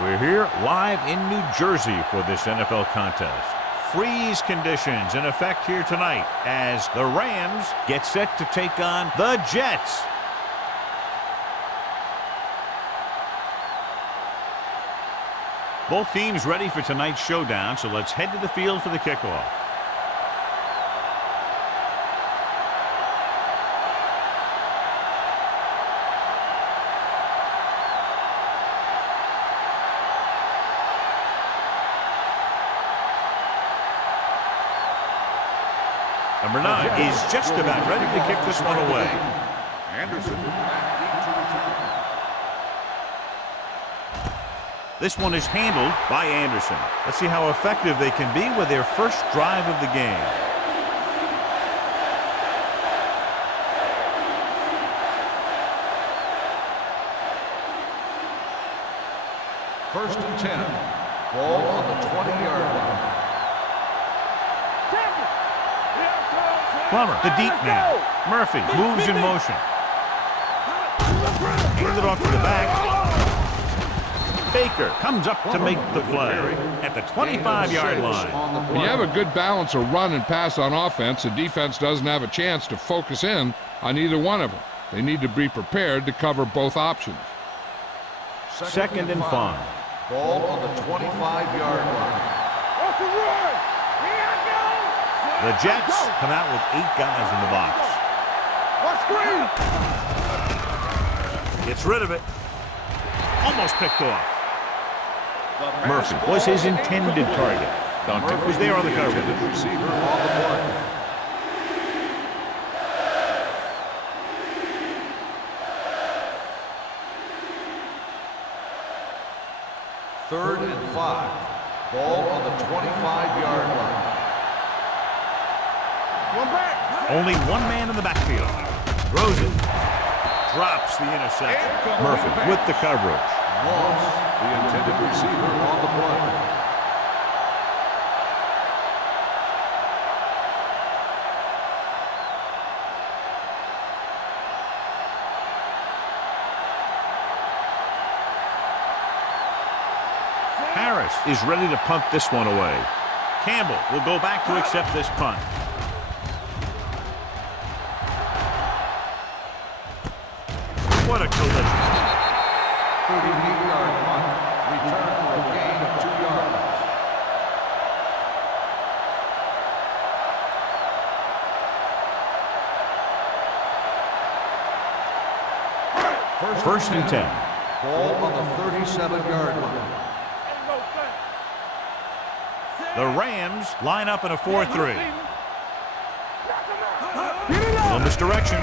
We're here live in New Jersey for this NFL contest. Freeze conditions in effect here tonight as the Rams get set to take on the Jets. Both teams ready for tonight's showdown, so let's head to the field for the kickoff. Number 9 is just about ready to kick this one away. Anderson. This one is handled by Anderson. Let's see how effective they can be with their first drive of the game. First and 10. Ball on the 20-yard line. Plummer, the deep now. Murphy moves in motion. Hand it off to the back. Baker comes up to make the play at the 25-yard line. When you have a good balance of run and pass on offense, the defense doesn't have a chance to focus in on either one of them. They need to be prepared to cover both options. Second and 5. Ball on the 25-yard line. The Jets come out with 8 guys in the box. Gets rid of it. Almost picked off. Murphy was his intended target. Duncan was there on the coverage. Receiver on the play. Third and 5. Ball on the 25-yard line. Only one man in the backfield. Throws it. Drops the interception. Murphy with the coverage. Moss, the intended receiver on the play. Harris is ready to punt this one away. Campbell will go back to accept this punt. What a collision. 38-yard punt. Return for a gain of 2 yards. First and 10. Ball on the 37-yard line. The Rams line up in a 4-3. Little misdirection.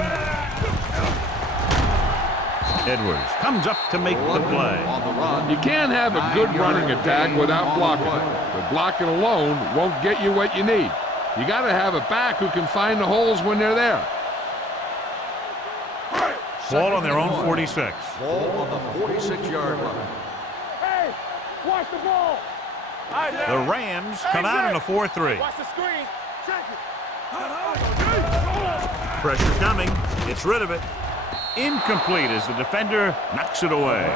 Edwards comes up to make the play. You can't have a good running attack without blocking. But blocking alone won't get you what you need. You got to have a back who can find the holes when they're there. Ball on their own 46. Ball on the 46-yard line. Hey, watch the ball. The Rams come out in a 4-3. Watch the screen. Check it. Pressure coming. Gets rid of it. Incomplete as the defender knocks it away.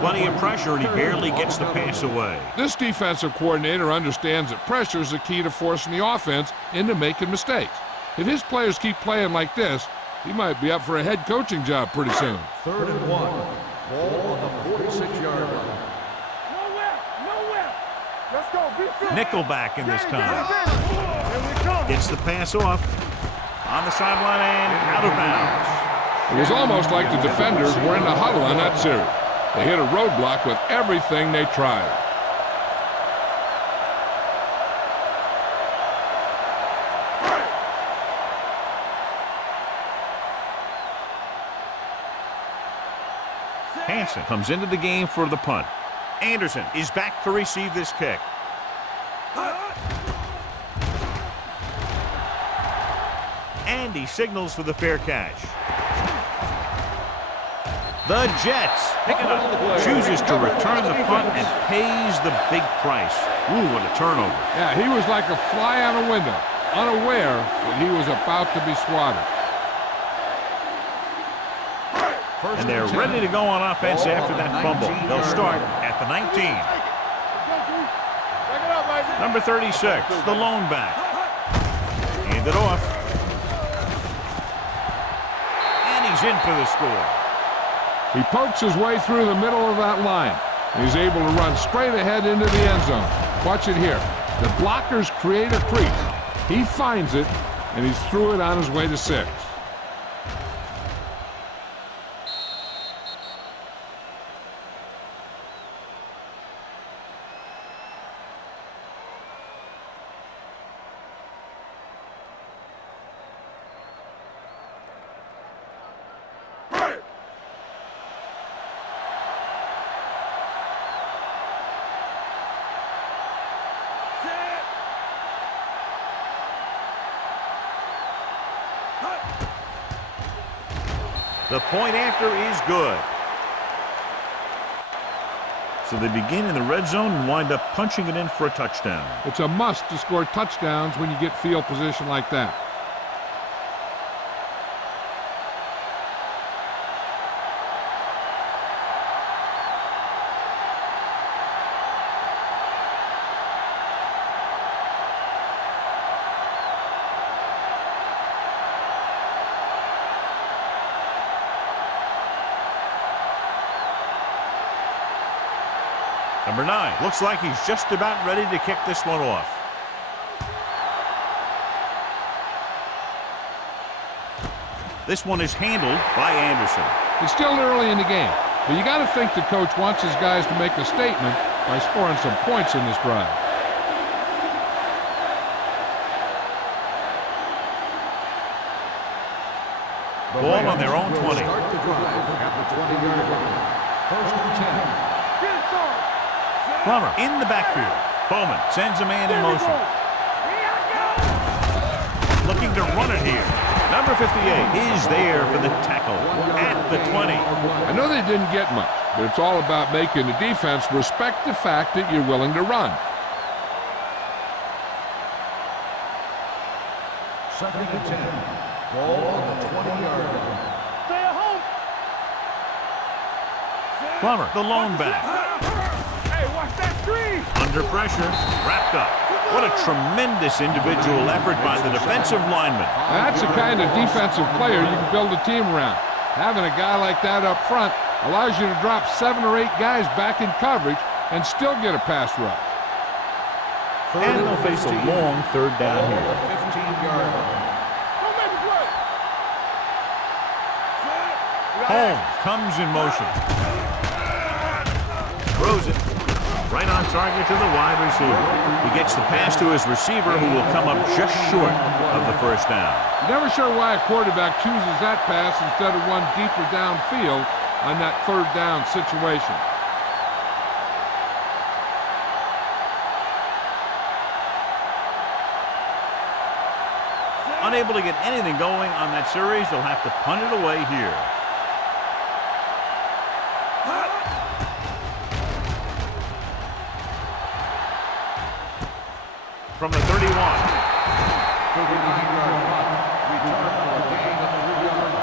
Plenty of pressure, and he barely gets the pass away. This defensive coordinator understands that pressure is the key to forcing the offense into making mistakes. If his players keep playing like this, he might be up for a head coaching job pretty soon. Third and 1. Ball on the 46-yard line. Nowhere. Let's go. Nickelback in this time. Gets the pass off. On the sideline and out of bounds. It was almost like the defenders were in the huddle on that series. They hit a roadblock with everything they tried. Hansen comes into the game for the punt. Anderson is back to receive this kick. And he signals for the fair catch. The Jets pick it up, chooses to return the punt and pays the big price. Ooh, what a turnover. Yeah, he was like a fly on a window, unaware that he was about to be swatted. And they're ready to go on offense after that fumble. They'll start at at the 19. Take it. Let's go, D. Back it up, Isaac. Number 36, the lone back. Hand it off. And he's in for the score. He pokes his way through the middle of that line. He's able to run straight ahead into the end zone. Watch it here. The blockers create a crease. He finds it, and he's through it on his way to 6. The point after is good. So they begin in the red zone and wind up punching it in for a touchdown. It's a must to score touchdowns when you get field position like that. Number 9 looks like he's just about ready to kick this one off. This one is handled by Anderson. It's still early in the game, but you got to think the coach wants his guys to make a statement by scoring some points in this drive. Ball on their own 20. Start the drive at the 20-yard line. First and 10. Plummer in the backfield. Bowman sends a man in motion. Looking to run it here. Number 58 is there for the tackle at the 20. I know they didn't get much, but it's all about making the defense respect the fact that you're willing to run. Second and 10. Ball on the 20-yard line. Stay at home. Plummer, the lone back. Hey, watch that screen. Under pressure, wrapped up. What a tremendous individual effort by the defensive lineman. That's the kind of defensive player you can build a team around. Having a guy like that up front allows you to drop 7 or 8 guys back in coverage and still get a pass rush. And they'll face a long third down here. 15-yard line. Don't make it play. Holmes comes in motion. Throws it. Right on target to the wide receiver. He gets the pass to his receiver, who will come up just short of the first down. You're never sure why a quarterback chooses that pass instead of one deeper downfield on that third down situation. Unable to get anything going on that series, they'll have to punt it away here. From the 31. 39-yard punt. Return for a gain of 3 yards.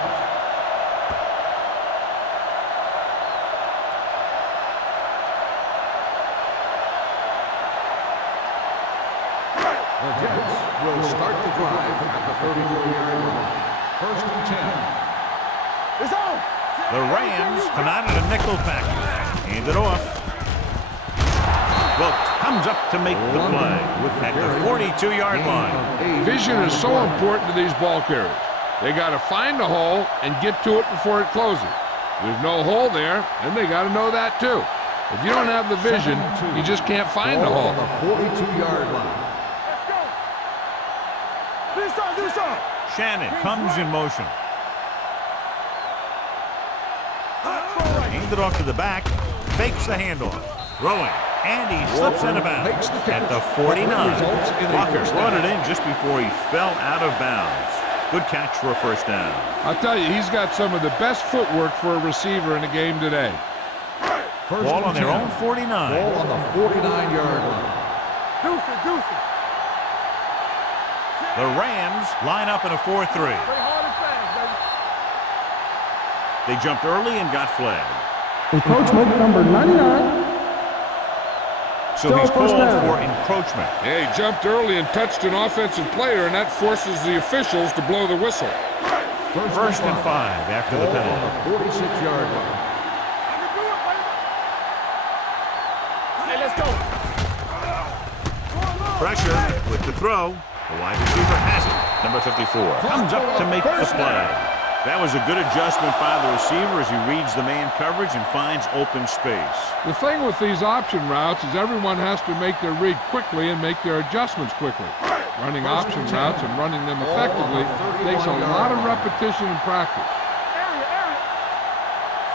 The Jets will start the drive at the 34-yard line. First and 10. It's on. The Rams come out in a nickel package. Hand it off. Wilkes comes up to make the play at the 42-yard line. Vision is so important to these ball carriers. They got to find a hole and get to it before it closes. There's no hole there, and they got to know that too. If you don't have the vision, you just can't find the hole. On the 42-yard line. Let's go. Do something. Shannon comes in motion. Hand it off to the back. Fakes the handoff. Throwing. And he slips out of bounds at the 49. Walker brought it in just before he fell out of bounds. Good catch for a first down. I'll tell you, he's got some of the best footwork for a receiver in the game today. Ball on their own 49. Ball on the 49-yard line. Deuce it. The Rams line up in a 4-3. Play hard and fast, baby. They jumped early and got flagged. Encroachment number 99, So he's called for encroachment. Yeah, he jumped early and touched an offensive player, and that forces the officials to blow the whistle. First and 5 after the penalty. 46-yard line. Hey, let's go. Pressure with the throw. The wide receiver has it. Number 54 comes up to make the play. That was a good adjustment by the receiver as he reads the man coverage and finds open space. The thing with these option routes is everyone has to make their read quickly and make their adjustments quickly. Running option routes and running them effectively takes a lot of repetition and practice.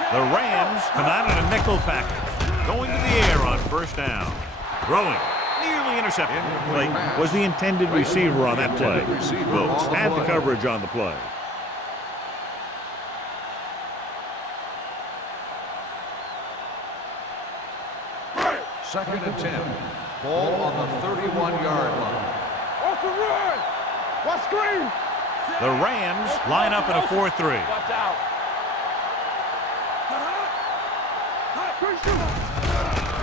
The Rams come out in a nickel package, going to the air on first down. Throwing, nearly intercepted. Play was the intended receiver on that play. Wilkes had the coverage on the play. Second and 10. Ball on the 31-yard line. Off the run. Watch screen. The Rams line up in a 4-3. Watch out.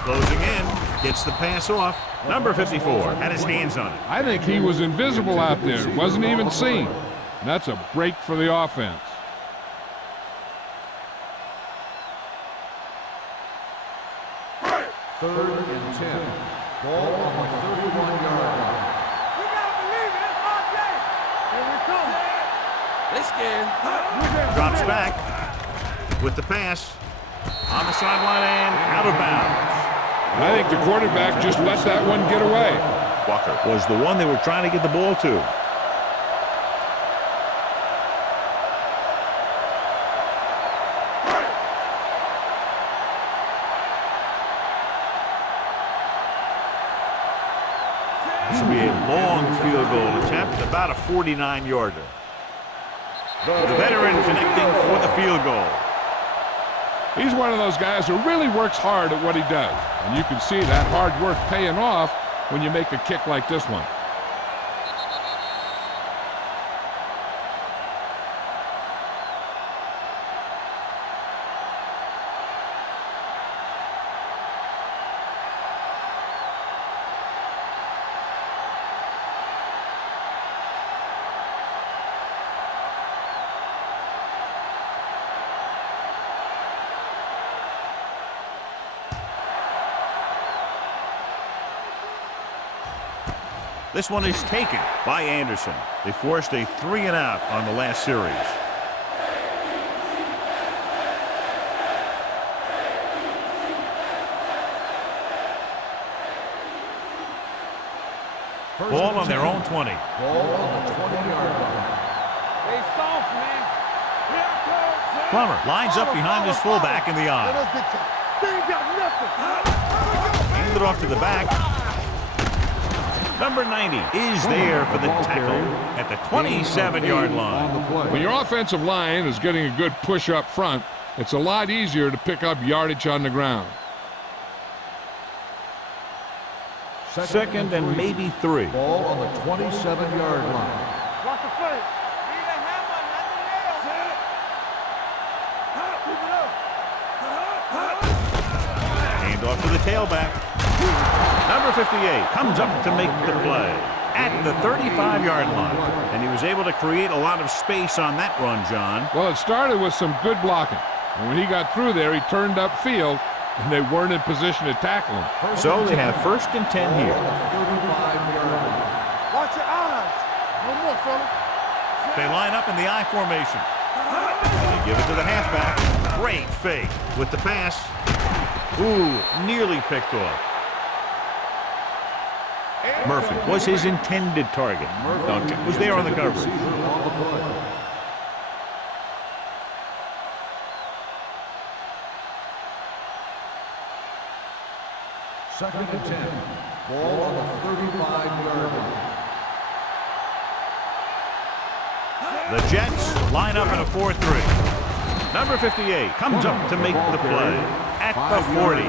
Closing in, gets the pass off. Number 54 had his hands on it. I think he was invisible out there. Wasn't even seen. And that's a break for the offense. Third and 10. Ball on the 31-yard line. You gotta believe it. It's our day. Here we come. They scared. Drops back with the pass on the sideline and out of bounds. I think the quarterback just let that one get away. Walker was the one they were trying to get the ball to. This will be a long field goal attempt, about a 49-yarder. The veteran connecting for the field goal. He's one of those guys who really works hard at what he does. And you can see that hard work paying off when you make a kick like this one. This one is taken by Anderson. They forced a 3-and-out on the last series. Ball on their own 20. Ball on the 20-yard line. They soft, man. Here I come. Plummer lines up behind his fullback in the eye. They ain't got nothing. Hand it off to the back. Number 90 is there for the tackle at the 27-yard line. When your offensive line is getting a good push up front, it's a lot easier to pick up yardage on the ground. Second and maybe 3. Ball on the 27-yard line. Watch the play. Be the hammer, not the nail. Hand off to the tailback. Number 58 comes up to make the play at the 35-yard line. And he was able to create a lot of space on that run, John. Well, it started with some good blocking. And when he got through there, he turned upfield, and they weren't in position to tackle him. So they have first and 10 here. Watch your eyes. One more, fella. They line up in the I formation. They give it to the halfback. Great fake with the pass. Ooh, nearly picked off. Murphy was his intended target. Duncan was there on the coverage. Second and 10. Ball on the 35-yard line. The Jets line up in a 4-3. Number 58 comes up to make the play at the 40.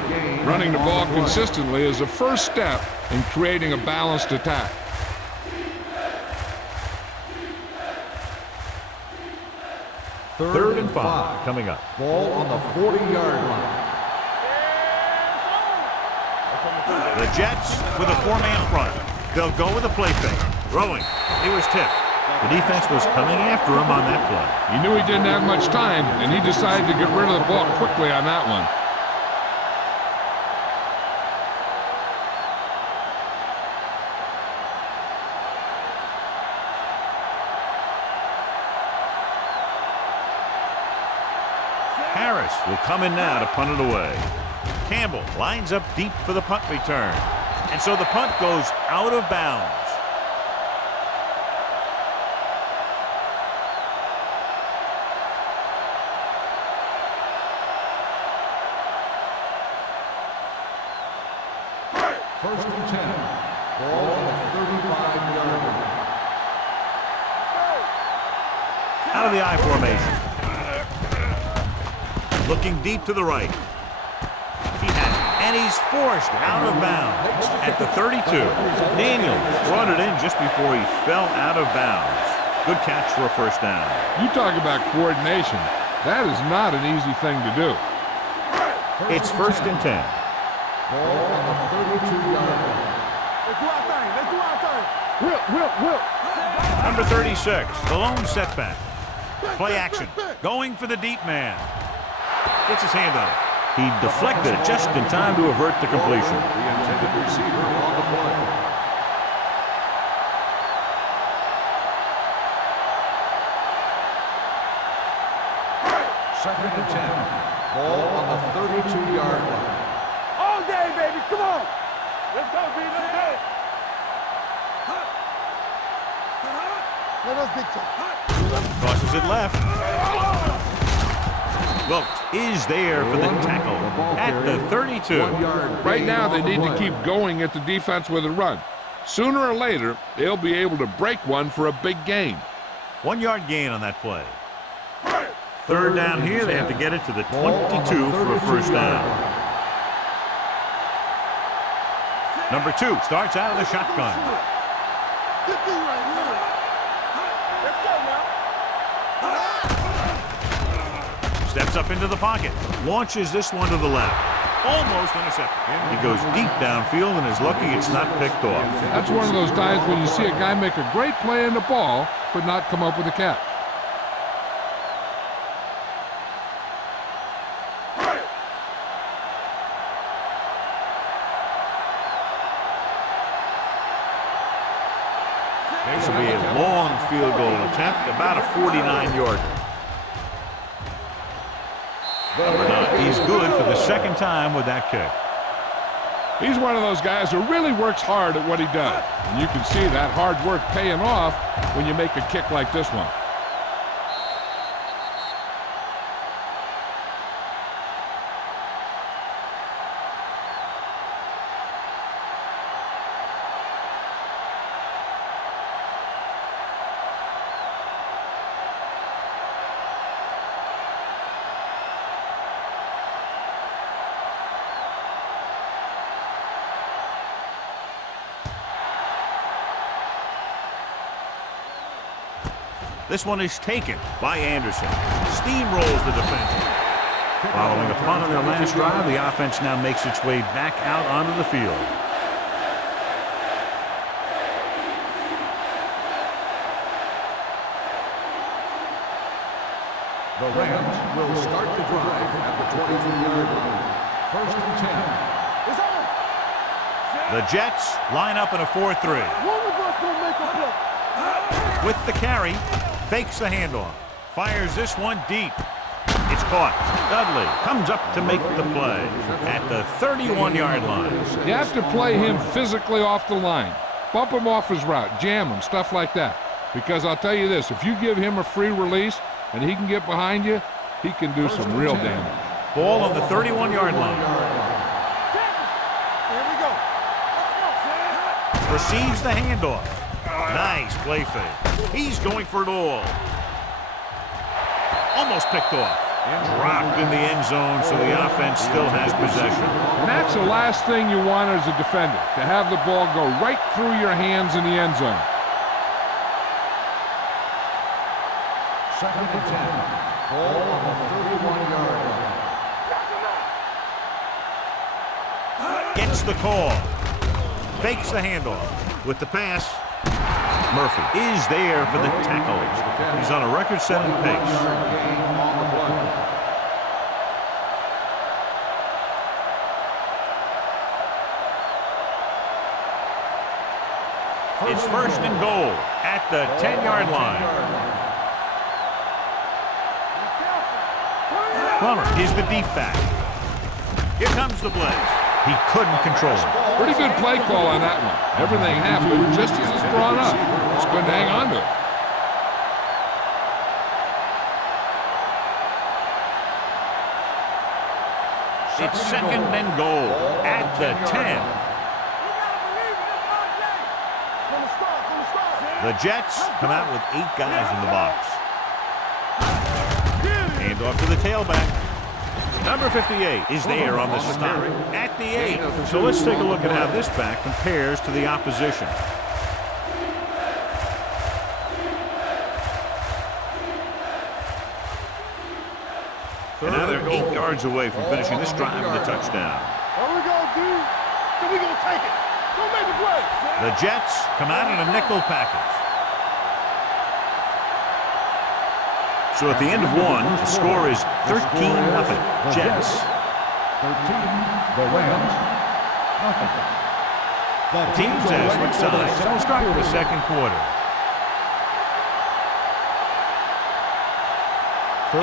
Running the ball consistently is the first step in creating a balanced attack. Third and 5 coming up. Ball on the 40-yard line. The Jets with a four-man front. They'll go with a play fake. Throwing. He was tipped. The defense was coming after him on that play. He knew he didn't have much time, and he decided to get rid of the ball quickly on that one. Harris will come in now to punt it away. Campbell lines up deep for the punt return. And so the punt goes out of bounds. First and 10. Ball on the 35-yard line. Out of the I formation. Looking deep to the right. He has it, and he's forced out of bounds at the 32. Daniels brought it in just before he fell out of bounds. Good catch for a first down. You talk about coordination. That is not an easy thing to do. It's first and 10. Ball on the 32-yard line. Let's do our thing. Let's do our thing. Whip. Number 36, the lone setback. Play action, going for the deep man. Gets his hand on it. He deflected it just in time to avert the completion. The intended receiver on the play. Second and 10. Ball on the 32-yard line. All day, baby. Come on. Let's go, B. Let's go. Let us big time. Crosses it left. Wilkes is there for the tackle at the 32. Right now, they need to keep going at the defense with a run. Sooner or later, they'll be able to break one for a big gain. 1 yard gain on that play. Third down here, they have to get it to the 22 for a first down. Number 2 starts out of the shotgun. Steps up into the pocket. Launches this one to the left. Almost intercepted. He goes deep downfield and is lucky it's not picked off. That's one of those times when you see a guy make a great play in the ball, but not come up with a catch. This will be a long field goal attempt, about a 49-yarder. Number 9, he's good for the second time with that kick. He's one of those guys who really works hard at what he does. And you can see that hard work paying off when you make a kick like this one. This one is taken by Anderson. Steamrolls the defense. Following a punt on their last drive, the offense now makes its way back out onto the field. The Rams will start the drive at the 22-yard line. First and 10. It's on. The Jets line up in a 4-3. One of us will make a play. With the carry, fakes the handoff. Fires this one deep. It's caught. Dudley comes up to make the play at the 31-yard line. You have to play him physically off the line. Bump him off his route, jam him, stuff like that. Because I'll tell you this, if you give him a free release and he can get behind you, he can do some real damage. Ball on the 31-yard line. Here we go. Let's go. Receives the handoff. Nice play fake. He's going for it all. Almost picked off. Dropped in the end zone, so the offense still has possession. And that's the last thing you want as a defender, to have the ball go right through your hands in the end zone. Second and 10. Ball on the 31-yard line. Gets gets the call. Fakes the handoff. With the pass, Murphy is there for the tackle. He's on a record-setting pace. It's first and goal at the 10-yard line. Plummer is the deep back. Here comes the blitz. He couldn't control it. Pretty good play call on that one. Everything happened just as it's brought up. Just couldn't hang on to it. It's second and goal at the 10. The Jets come out with 8 guys in the box. Hand off to the tailback. Number 58 is there on the stop at the 8. So let's take a look at how this back compares to the opposition. And now they're 8 yards away from finishing this drive with a touchdown. What we gonna do? So we gonna take it. Go make the play. The Jets come out in a nickel package. So at the end of one, the score is 13-0 Jets. 13, the Rams, nothing. The teams as switch sides. So we'll start with the second quarter.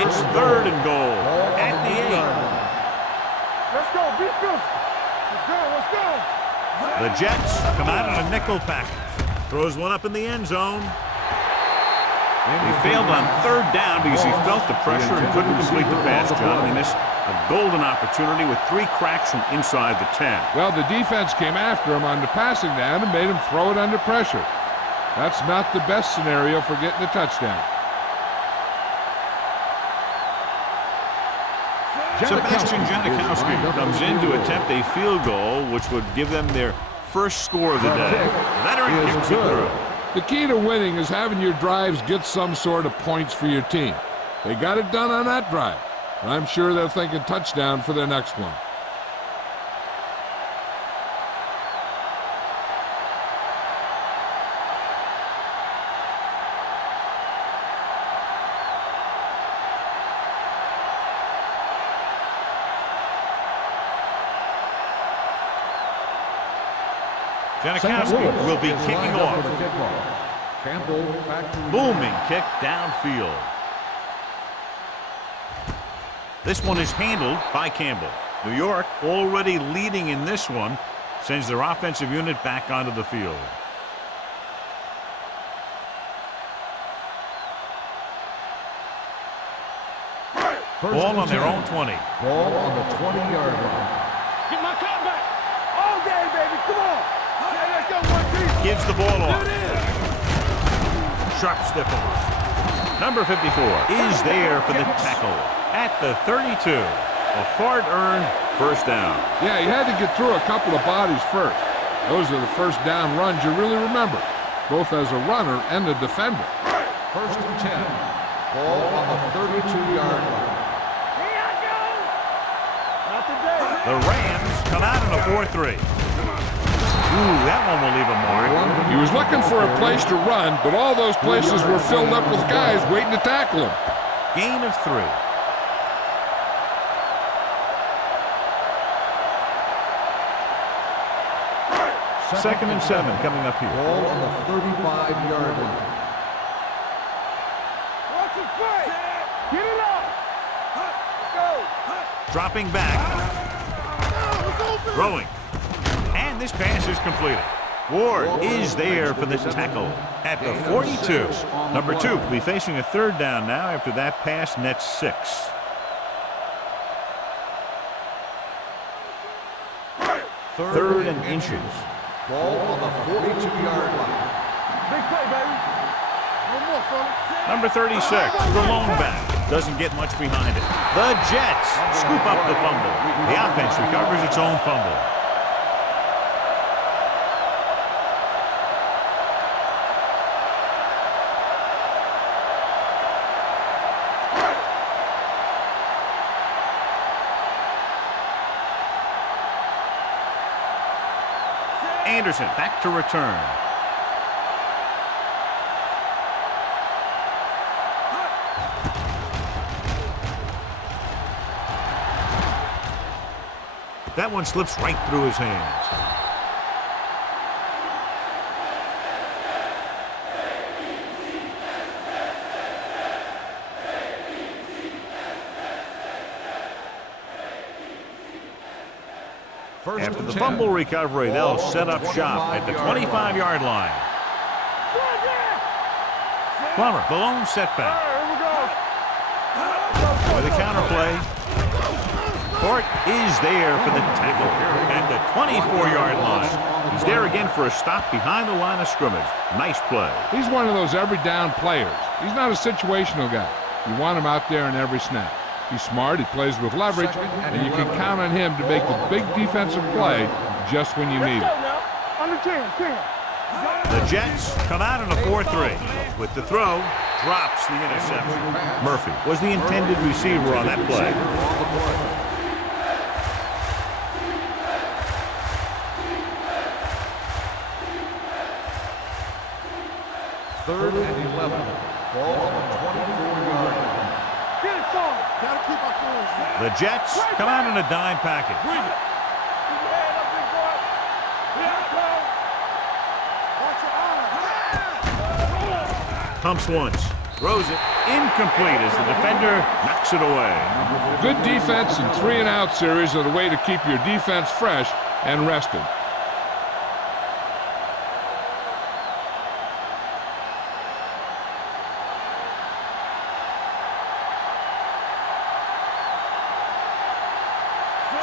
It's third and goal at the 8. Let's go. Be physical. Let's go. Let's go. The Jets come out in a nickel package. Throws one up in the end zone. He failed on third down because he felt the pressure and couldn't complete the pass, John. And this a golden opportunity with 3 cracks from inside the 10. Well, the defense came after him on the passing down and made him throw it under pressure. That's not the best scenario for getting a touchdown. Sebastian Janikowski comes in to attempt a field goal, which would give them their first score of the day. Veteran kicks it through. The key to winning is having your drives get some sort of points for your team. They got it done on that drive, and I'm sure they're thinking touchdown for their next one. Janikowski will be kicking off. Campbell back to Booming kick downfield. This one is handled by Campbell. New York, already leading in this one, sends their offensive unit back onto the field. Ball on their own 20. Ball on the 20-yard line. Get my cut back. All day, baby. Come on. Let's go, one piece. Gives the ball off. Sharp stiff off. Number 54 is there for the tackle at the 32. A hard-earned first down. Yeah, you had to get through a couple of bodies first. Those are the first down runs you really remember, both as a runner and a defender. First and 10. Ball on the 32-yard line. Here I go. Not today. The Rams come out in a 4-3. Ooh, that one will leave a mark. He was looking for a place to run, but all those places were filled up with guys waiting to tackle him. Gain of 3. Second and 7 coming up here. Ball on the 35-yard line. Watch it play. Get it up. Let's go. Dropping back. Throwing. And this pass is completed. Ward is there for the tackle at the 42. Number 2 will be facing a third down now after that pass nets 6. Third and inches. Ball on the 42-yard line. Big play, baby. One more, son. Number 36, the lone back. Doesn't get much behind it. The Jets scoop up the fumble. The offense recovers its own fumble. Anderson back to return. That one slips right through his hands. After the fumble recovery, they'll set up shop at the 25-yard line. Plummer, the lone setback. With a counter play. Court is there for the tackle at the 24-yard line. He's there again for a stop behind the line of scrimmage. Nice play. He's one of those every down players. He's not a situational guy. You want him out there in every snap. He's smart, he plays with leverage, and you can count on him to make the big defensive play just when you need it. The Jets come out in a 4-3. With the throw, drops the interception. Murphy was the intended receiver on that play. Third and 11. Ball on the 24-yard line. The Jets come out in a dime package. Pumps once, throws it, incomplete as the defender knocks it away. Good defense and 3-and-out series are the way to keep your defense fresh and rested.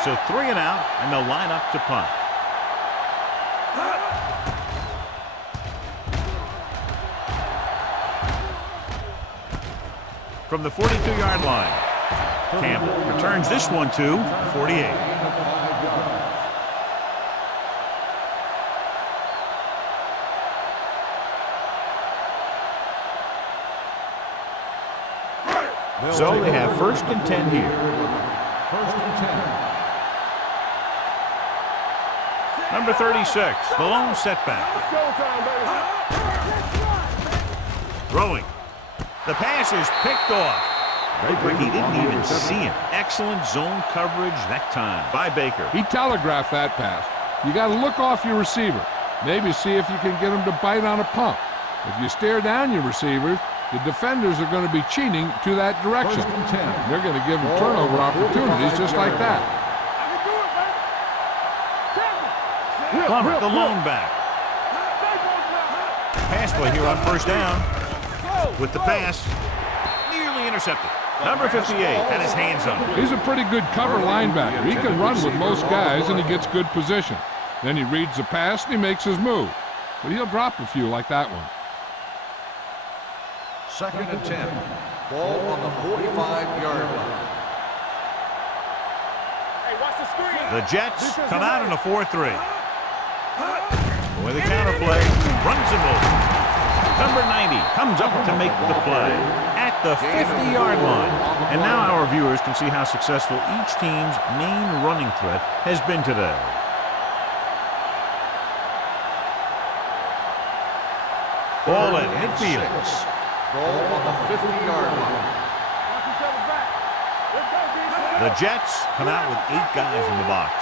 So 3 and out, and they'll line up to punt. From the 42-yard line, Campbell returns this one to 48. So they have 1st and 10 here. 1st and 10. Number 36, the lone setback. Throwing. The pass is picked off. He didn't even see him. Excellent zone coverage that time by Baker. He telegraphed that pass. You got to look off your receiver. Maybe see if you can get him to bite on a pump. If you stare down your receivers, the defenders are going to be cheating to that direction. They're going to give them turnover opportunities just like that. Plummer, the lone back. Pass play here on 1st down. With the pass, nearly intercepted. Number 58 had his hands on it. He's a pretty good cover linebacker. He can run with most guys, and he gets good position. Then he reads the pass, and he makes his move. But he'll drop a few like that one. 2nd and 10. Ball on the 45-yard line. The Jets come out in a 4-3. With a counter play, runs him over. Number 90 comes up to make the play at the 50-yard line. And now our viewers can see how successful each team's main running threat has been today. Ball at midfield. Ball on the 50-yard line. The Jets come out with 8 guys in the box.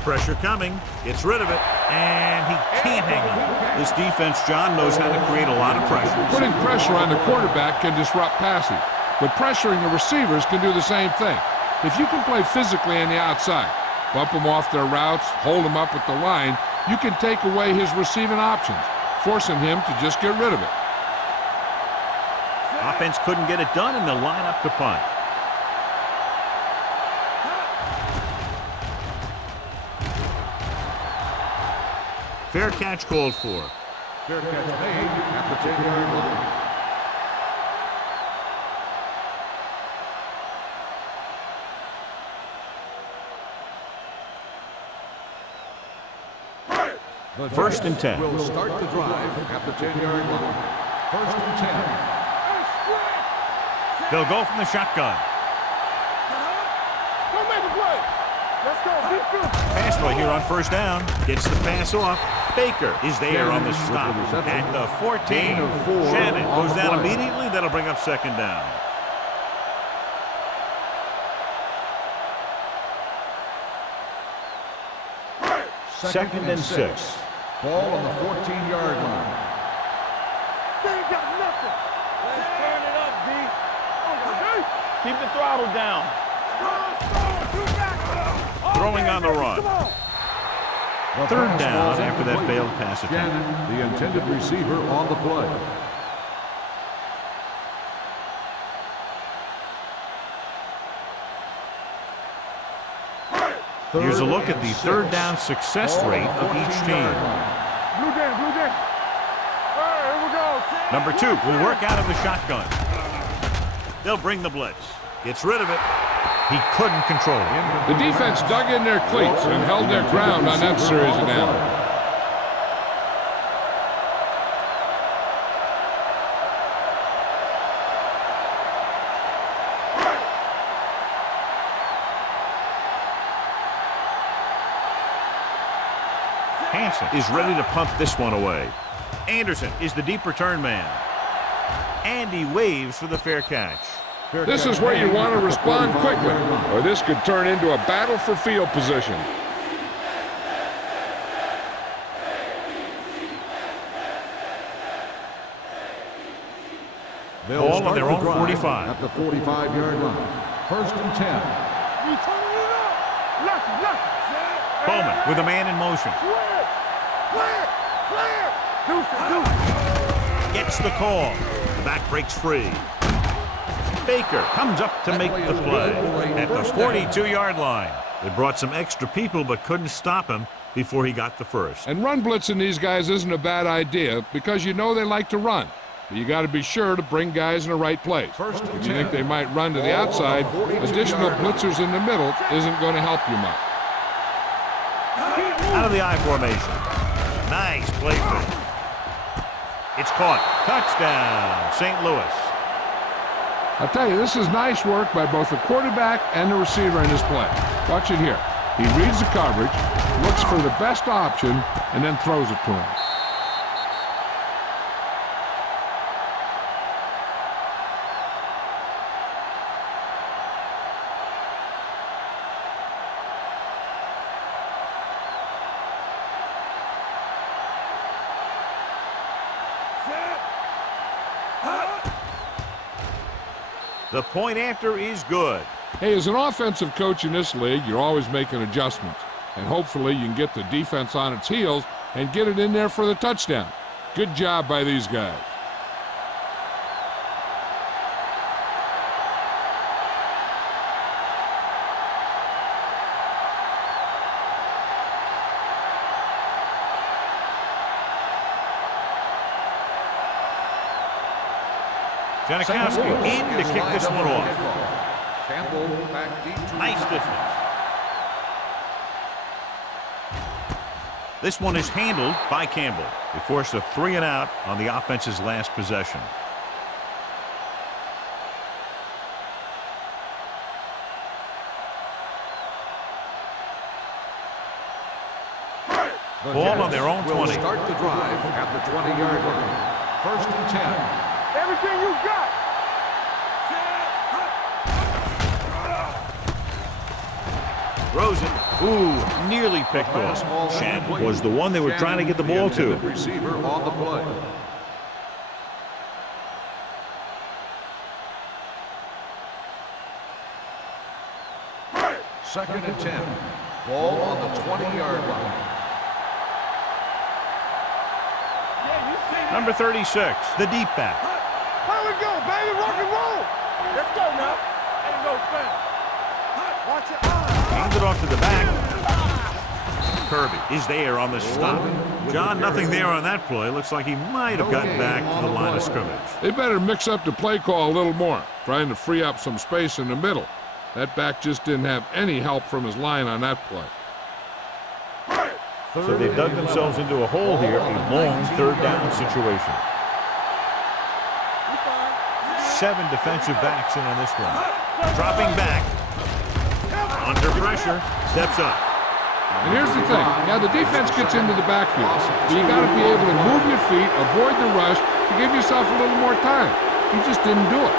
Pressure coming, gets rid of it, and he can't hang on. This defense, John, knows how to create a lot of pressure. Putting pressure on the quarterback can disrupt passing, but pressuring the receivers can do the same thing. If you can play physically on the outside, bump them off their routes, hold them up at the line, you can take away his receiving options, forcing him to just get rid of it. Offense couldn't get it done, and they'll line up to punt. Fair catch called for. Fair catch made at the 10-yard line. First and 10. Will start the drive at the 10-yard line. 1st and 10. They'll go from the shotgun. Go make a play. Let's go. Pass play here on first down. Gets the pass off. Baker is there on the stop at the 14. Shannon goes down immediately. That'll bring up second down. Second and 6. Ball on the 14-yard line. They ain't got nothing. Let's turn it up, D. Keep the throttle down. Throwing on the run. Third down after that failed pass attempt. Shannon, the intended receiver on the play. Here's a look at the third down success rate of each team. Blue game, blue game. All right, here we go. Number 2 will work out of the shotgun. They'll bring the blitz. Gets rid of it. He couldn't control it. The defense dug in their cleats and held their ground on that series of downs. Hansen is ready to punt this one away. Anderson is the deep return man. And he waves for the fair catch. This is where you want to respond quickly, or this could turn into a battle for field position. Ball on their own 45. At the 45-yard line. First and 10. You turning it up. Lucky. Bowman with a man in motion. Clear. Gets the call. The back breaks free. Baker comes up to make the play at the 42-yard line. They brought some extra people but couldn't stop him before he got the first. And run blitzing these guys isn't a bad idea because you know they like to run. But you got to be sure to bring guys in the right place. If you think they might run to the outside, additional blitzers in the middle isn't going to help you much. Out of the I formation. Nice play fake. It's caught. Touchdown, St. Louis. I'll tell you, this is nice work by both the quarterback and the receiver in this play. Watch it here. He reads the coverage, looks for the best option, and then throws it to him. The point after is good. Hey, as an offensive coach in this league, you're always making adjustments. And hopefully you can get the defense on its heels and get it in there for the touchdown. Good job by these guys. Janikowski in to kick this one off. Campbell back deep to Nice distance. This one is handled by Campbell. He forced a 3 and out on the offense's last possession. Ball on their own 20. Will start the drive at the 20-yard line. First and 10. Everything you got. Throws it. Ooh, nearly picked off. Shannon was the one they were trying to get the ball to. Receiver on the play. Second and 10. Ball on the 20-yard line. Number 36, the deep back. Here we go, baby. Rock and roll. Let's go now. Ain't no fast. Watch your eyes. Hands it off to the back. Kirby is there on the stop. John, nothing there on that play. Looks like he might have gotten back to the line of scrimmage. They better mix up the play call a little more, trying to free up some space in the middle. That back just didn't have any help from his line on that play. So they dug themselves into a hole here, a long third down situation. 7 defensive backs in on this one. Dropping back. Under pressure, steps up. And here's the thing. Yeah, the defense gets into the backfield. So you got to be able to move your feet, avoid the rush, to give yourself a little more time. He just didn't do it.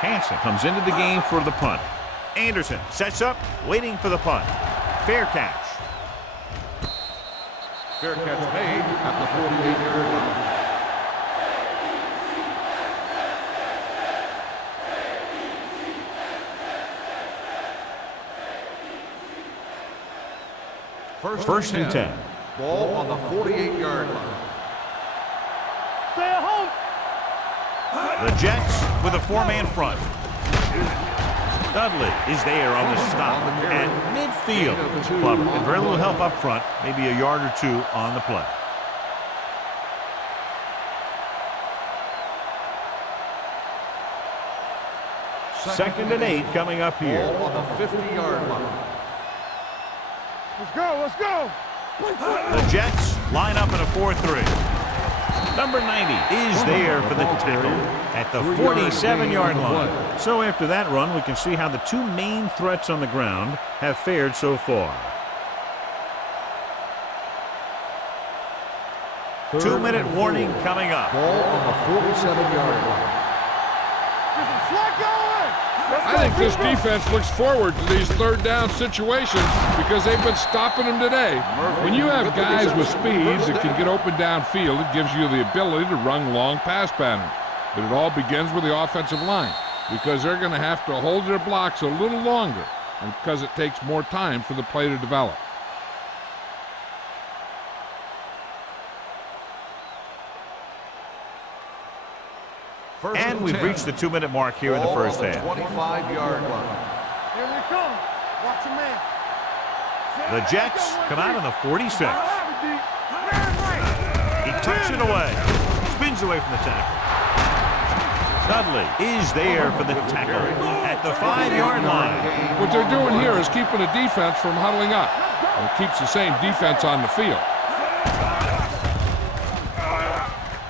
Hansen comes into the game for the punt. Anderson sets up, waiting for the punt. Fair catch. Fair catch made at the 48-yard line. First and 10. Ball on the 48-yard line. Stay at home. The Jets with a four-man front. Dudley is there on the stop at midfield. But with very little help up front, maybe a yard or two on the play. Second and 8 coming up here. Ball on the 50-yard line. Let's go, let's go. The Jets line up in a 4-3. Number 90 is there for the tackle at the 47-yard line. So after that run, we can see how the two main threats on the ground have fared so far. 2-minute warning coming up. Ball on the 47-yard line. I think this defense looks forward to these third-down situations because they've been stopping them today. When you have guys with speeds that can get open downfield, it gives you the ability to run long pass patterns. But it all begins with the offensive line because they're going to have to hold their blocks a little longer and because it takes more time for the play to develop. And we've reached the 2-minute mark here in the first half. 25-yard line. Here we come. Watch your man. The Jets come out on the 46. He tucks it away. Spins away from the tackle. Dudley is there for the tackle at the 5-yard line. What they're doing here is keeping the defense from huddling up. And it keeps the same defense on the field.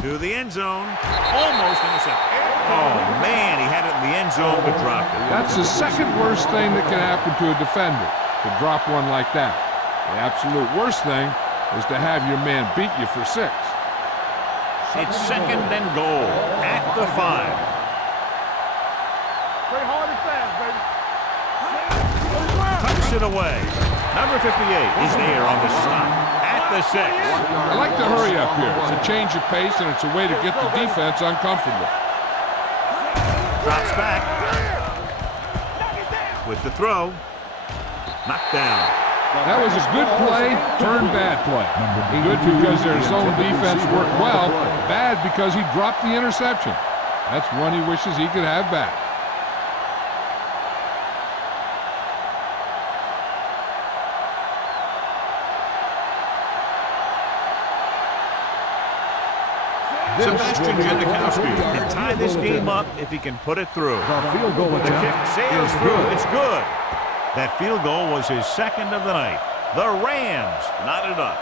To the end zone. Almost intercepted. Oh, man, he had it in the end zone but dropped it. That's the second worst thing that can happen to a defender, to drop one like that. The absolute worst thing is to have your man beat you for 6. It's second and goal at the 5. Play hard and fast, baby. Tucks it away. Number 58 is there on the stop at the 6. I like to hurry up here. It's a change of pace, and it's a way to get the defense uncomfortable. Drops back. With the throw. Knocked down. That was a good play, turned bad play. Good because their zone defense worked well. Bad because he dropped the interception. That's one he wishes he could have back. Sebastian Janikowski can tie this game up if he can put it through. The field goal The kick attempt sails is through. good. It's good. That field goal was his second of the night. The Rams knotted up.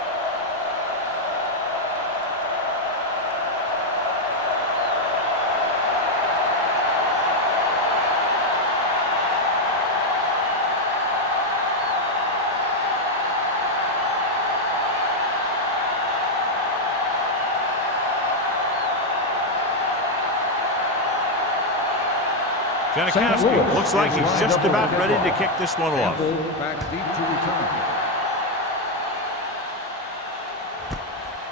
Janikowski looks like he's just about ready to kick this one off. Back deep to return.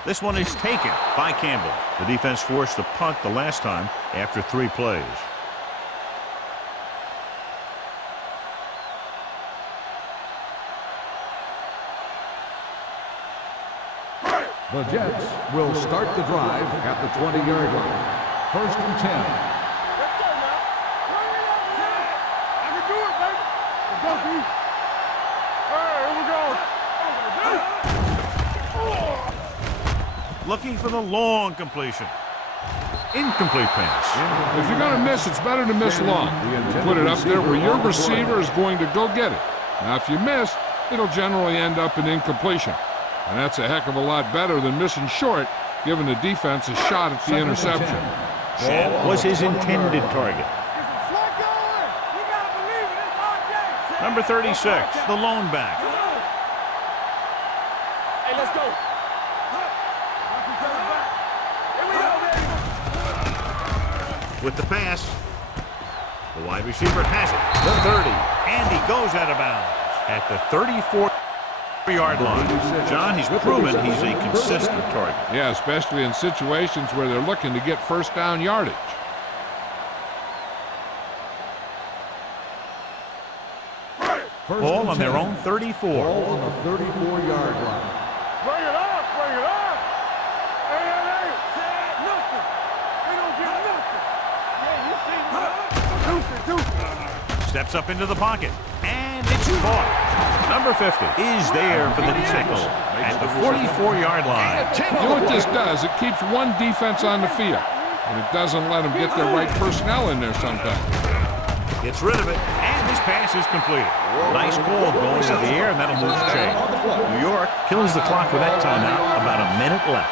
This one is taken by Campbell. The defense forced the punt the last time after 3 plays. The Jets will start the drive at the 20-yard line. First and 10. Let's go now. I can do it, baby. Let's go, B. looking for the long completion. Incomplete pass. If you're going to miss, it's better to miss long. Put it up there where your receiver is going to go get it. Now, if you miss, it'll generally end up in incompletion. And that's a heck of a lot better than missing short, giving the defense a shot at the interception. Shen was his intended target. Number 36, the lone back. Hey, let's go. With the pass, the wide receiver has it. The 30, and he goes out of bounds at the 34-yard line. John, he's proven he's a consistent target. Yeah, especially in situations where they're looking to get first down yardage. Ball on their own 34. Ball on the 34-yard line. Bring it up, bring it up. Hey, nothing. They don't get nothing. Yeah, you see, Steps up into the pocket, and it's caught. Number 50 is there for the tackle at the 44-yard line. You know what this does? It keeps one defense on the field, and it doesn't let them get the right personnel in there sometimes. Gets rid of it, and his pass is completed. Nice ball going to the air, and that'll move the chain. New York kills the clock with that timeout. About a minute left.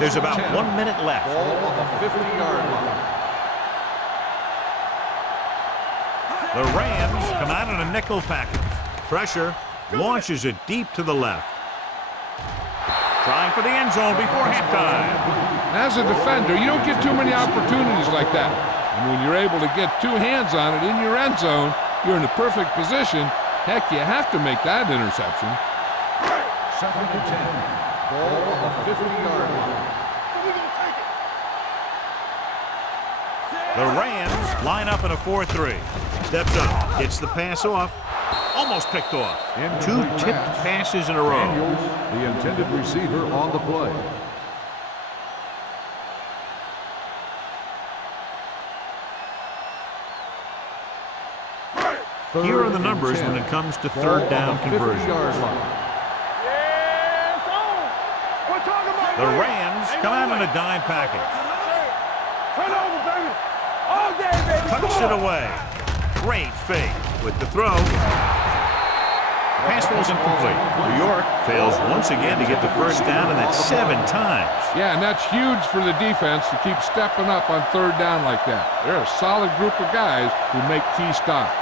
There's about 1 minute left. Ball on the 50-yard line. The Rams come out in a nickel package. Pressure launches it deep to the left. Trying for the end zone before halftime. As a defender, you don't get too many opportunities like that. And when you're able to get two hands on it in your end zone, you're in the perfect position. Heck, you have to make that interception. 2nd and 10. Ball on the 50-yard line. The Rams line up in a 4-3. Steps up, gets the pass off. Almost picked off. Two tipped passes in a row. Daniels, the intended receiver, on the play. Here are the numbers when it comes to third down conversions. The Rams come out in a dime package. Turn over, baby. All day, baby. Tucks it away. Great fake with the throw. Pass falls incomplete. New York fails once again to get the first down, and that's 7 times. Yeah, and that's huge for the defense to keep stepping up on third down like that. They're a solid group of guys who make key stops.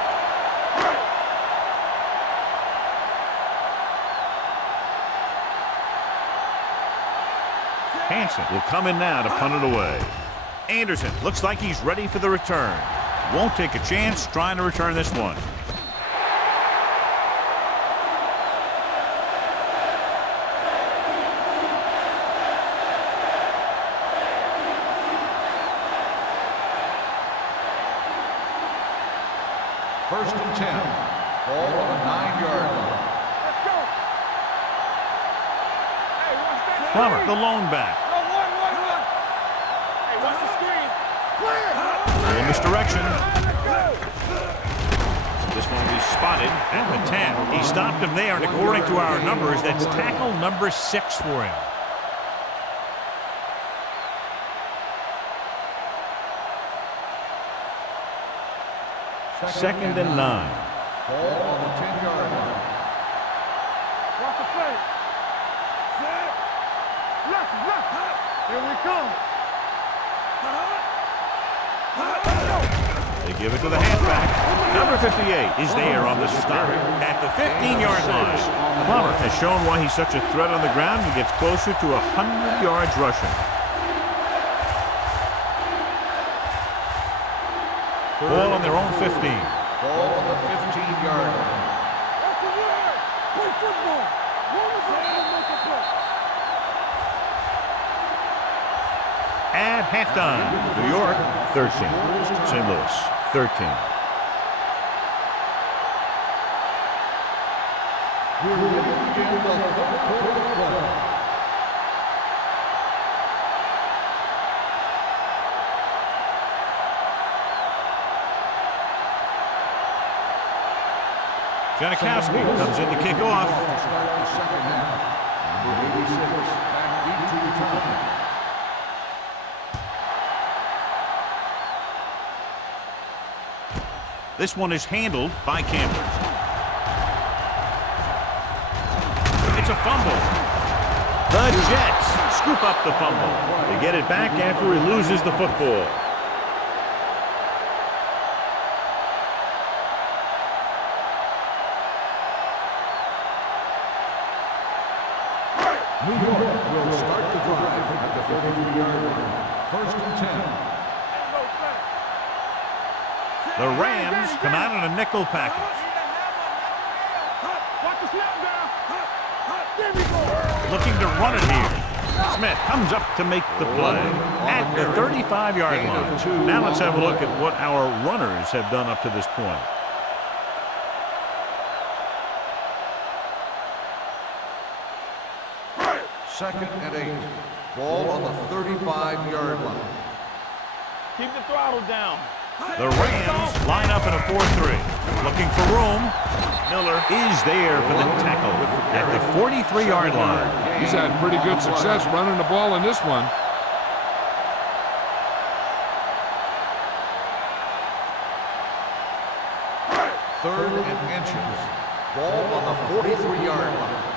Hansen will come in now to punt it away. Anderson looks like he's ready for the return. Won't take a chance trying to return this one. First and 10. Ball on the 9-yard line. Let's go. Hey, watch that. Plummer, the lone back. No, one. Hey, watch the screen. Clear. A little misdirection. This one will be spotted at the 10. He stopped him there, and according to our numbers, that's tackle number 6 for him. Second and 9. Ball on the 10-yard line. Watch the play. Set. Left. Here we come. They give it to the halfback. Number 58 is there on the stop at the 15-yard line. Plummer has shown why he's such a threat on the ground and gets closer to 100 yards rushing. Ball on their own 15. Ball on the 15-yard line. That's the word. Play football. One is all make a play. At halftime, New York 13, St. Louis 13. We're ready to begin the third quarter of play. Janikowski comes in to kick off. To start the second half. Number 86, back deep to return. This one is handled by Campbell. It's a fumble. The Jets scoop up the fumble. They get it back after he loses the football. New York will start the drive at the 33-yard line. First and 10. The Rams come out in a nickel package. Looking to run it here. Smith comes up to make the play at the 35-yard line. Now let's have a look at what our runners have done up to this point. Second and 8. Ball on the 35-yard line. Keep the throttle down. The Rams line up in a 4-3. Looking for room. Miller is there for the tackle at the 43-yard line. He's had pretty good success running the ball in this one. Third and inches. Ball on the 43-yard line.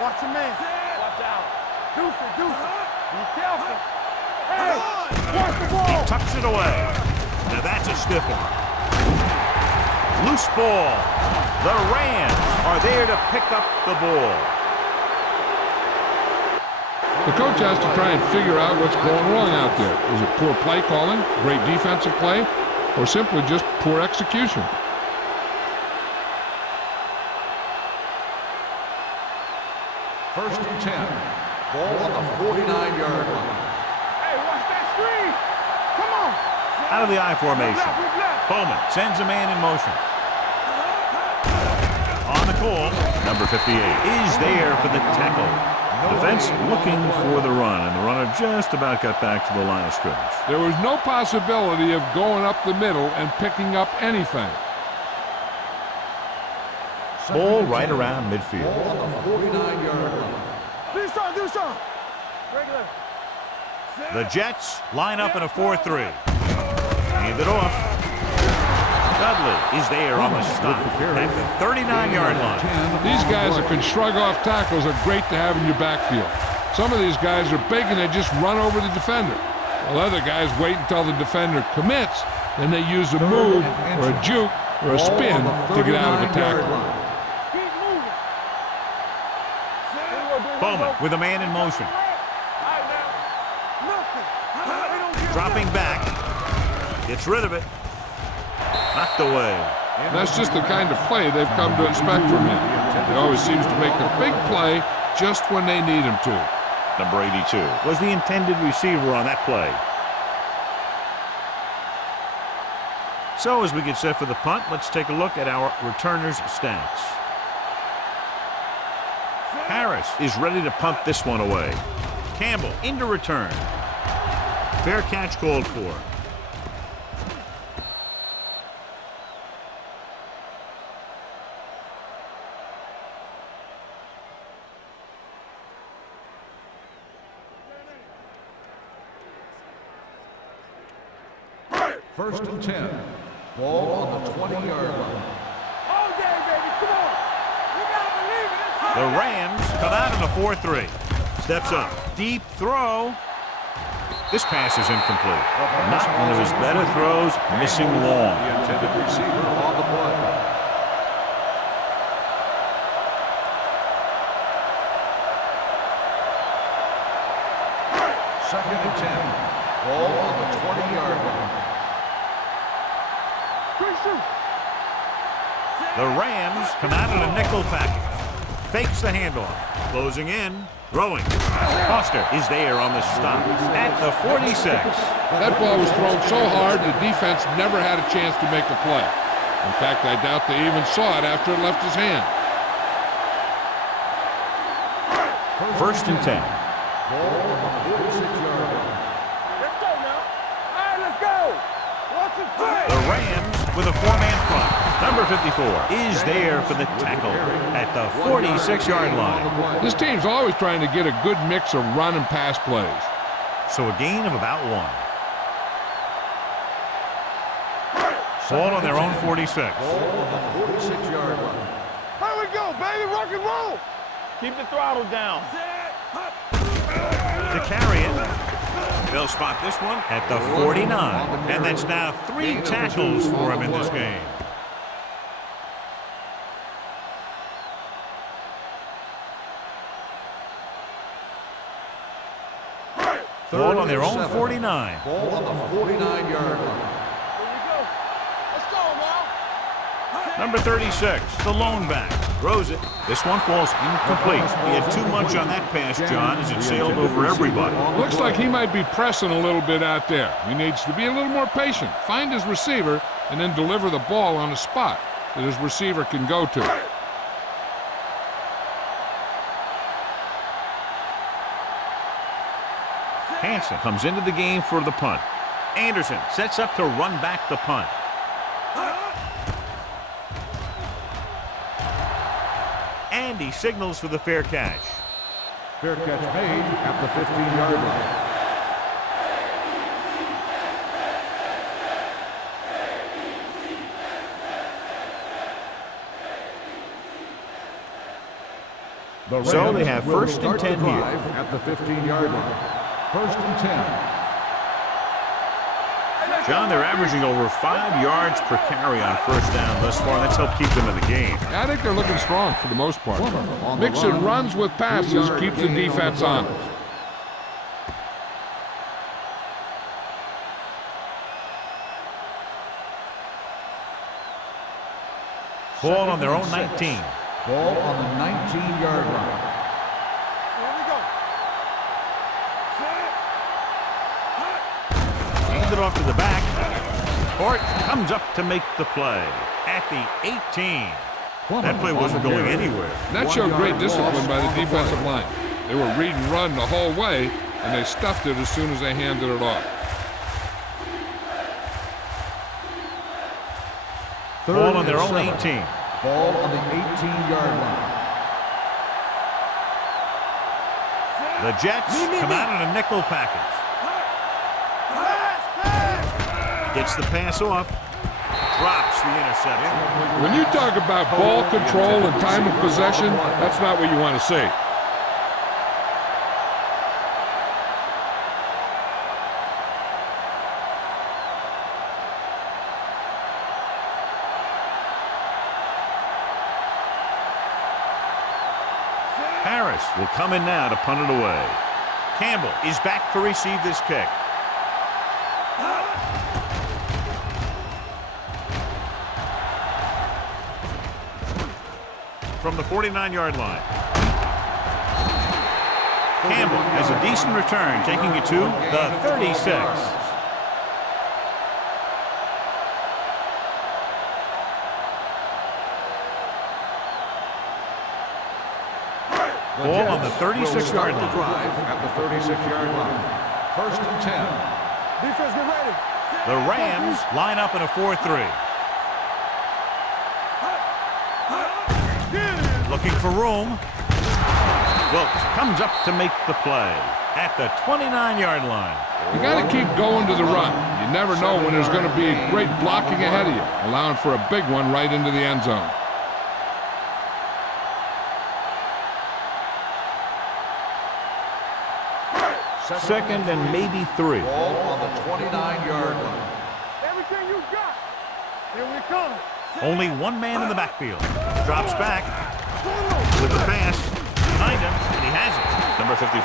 Watch your man. Watch out. Deuce it. Be careful. Hey, watch the ball. He tucks it away. Now that's a stiff one. Loose ball. The Rams are there to pick up the ball. The coach has to try and figure out what's going wrong out there. Is it poor play calling, great defensive play, or simply just poor execution? First and 10. Ball on the 49-yard line. Hey, watch that screen. Come on. Out of the I formation. Bowman sends a man in motion. On the call, number 58 is there for the tackle. Defense looking for the run, and the runner just about got back to the line of scrimmage. There was no possibility of going up the middle and picking up anything. Ball right around midfield. Ball on the 49-yard line. Do some. Regular. The Jets line up in a 4-3. Hand it off. Dudley is there on the stop at the 39-yard line. These guys that can shrug off tackles are great to have in your backfield. Some of these guys are big and they just run over the defender. While other guys wait until the defender commits, then they use a move or a juke or a spin to get out of a tackle. Keep moving. Bowman with a man in motion. Dropping back. Gets rid of it. Knocked away. That's just the kind of play they've come to expect from him. He always seems to make a big play just when they need him to. Number 82 was the intended receiver on that play. So as we get set for the punt, let's take a look at our returners' stats. Harris is ready to punt this one away. Campbell into return. Fair catch called for. First and 10. Ball on the 20-yard line. All day, baby. Come on. You gotta believe it. The Rams come out in a 4-3. Steps up. Deep throw. This pass is incomplete. Not one of his better throws. Missing long. The intended receiver on the play. Second and 10. Ball on the 20-yard line. The Rams come out in a nickel package. Fakes the handoff. Closing in. Throwing. Foster is there on the stop at the 46. That ball was thrown so hard the defense never had a chance to make a play. In fact, I doubt they even saw it after it left his hand. First and 10. Ball on the 46-yard line. Let's go now. All right, let's go. What's the play? The Rams with a four-man front. Number 54 is there for the tackle at the 46-yard line. This team's always trying to get a good mix of run and pass plays. So a gain of about 1. Ball on their own 46. Ball on the 46-yard line. Here we go, baby. Rock and roll. Keep the throttle down. To carry it. They'll spot this one at the 49. And that's now 3 tackles for him in this game. Ball on their own 49. Ball on the 49-yard line. Number 36, the lone back, throws it. This one falls incomplete. He had too much on that pass, John, as it sailed over everybody. Looks like he might be pressing a little bit out there. He needs to be a little more patient, find his receiver, and then deliver the ball on a spot that his receiver can go to. Hansen comes into the game for the punt. Anderson sets up to run back the punt. And he signals for the fair catch. Fair catch made at the 15-yard line. So they have first and 10 here. At the 15-yard line. First and 10. John, they're averaging over 5 yards per carry on first down thus far. That's helped keep them in the game. I think they're looking strong for the most part. Mixing runs with passes keeps the defense on. Ball on their own 19. Ball on the 19-yard line. Here we go. Hand it off to the back. Hort comes up to make the play at the 18. That play wasn't going anywhere. That showed great discipline by the defensive line. They were read and run the whole way, and they stuffed it as soon as they handed it off. Ball on their own 18. Ball on the 18-yard line. The Jets come out in a nickel package. Gets the pass off. Drops the interception. When you talk about ball control and time of possession, that's not what you want to see. Harris will come in now to punt it away. Campbell is back to receive this kick. From the 49-yard line. Campbell has a decent return, taking it to the 36. Ball on the 36-yard line. At the 36-yard line. First and 10. Defense, get ready. The Rams line up in a 4-3. Looking for room. Wilkes comes up to make the play at the 29-yard line. You got to keep going to the run. You never know when there's going to be great blocking ahead of you, allowing for a big one right into the end zone. Second and maybe 3. Ball on the 29-yard line. Everything you got. Here we come. Only one man in the backfield. Drops back with the pass behind him, and he has it. Number 54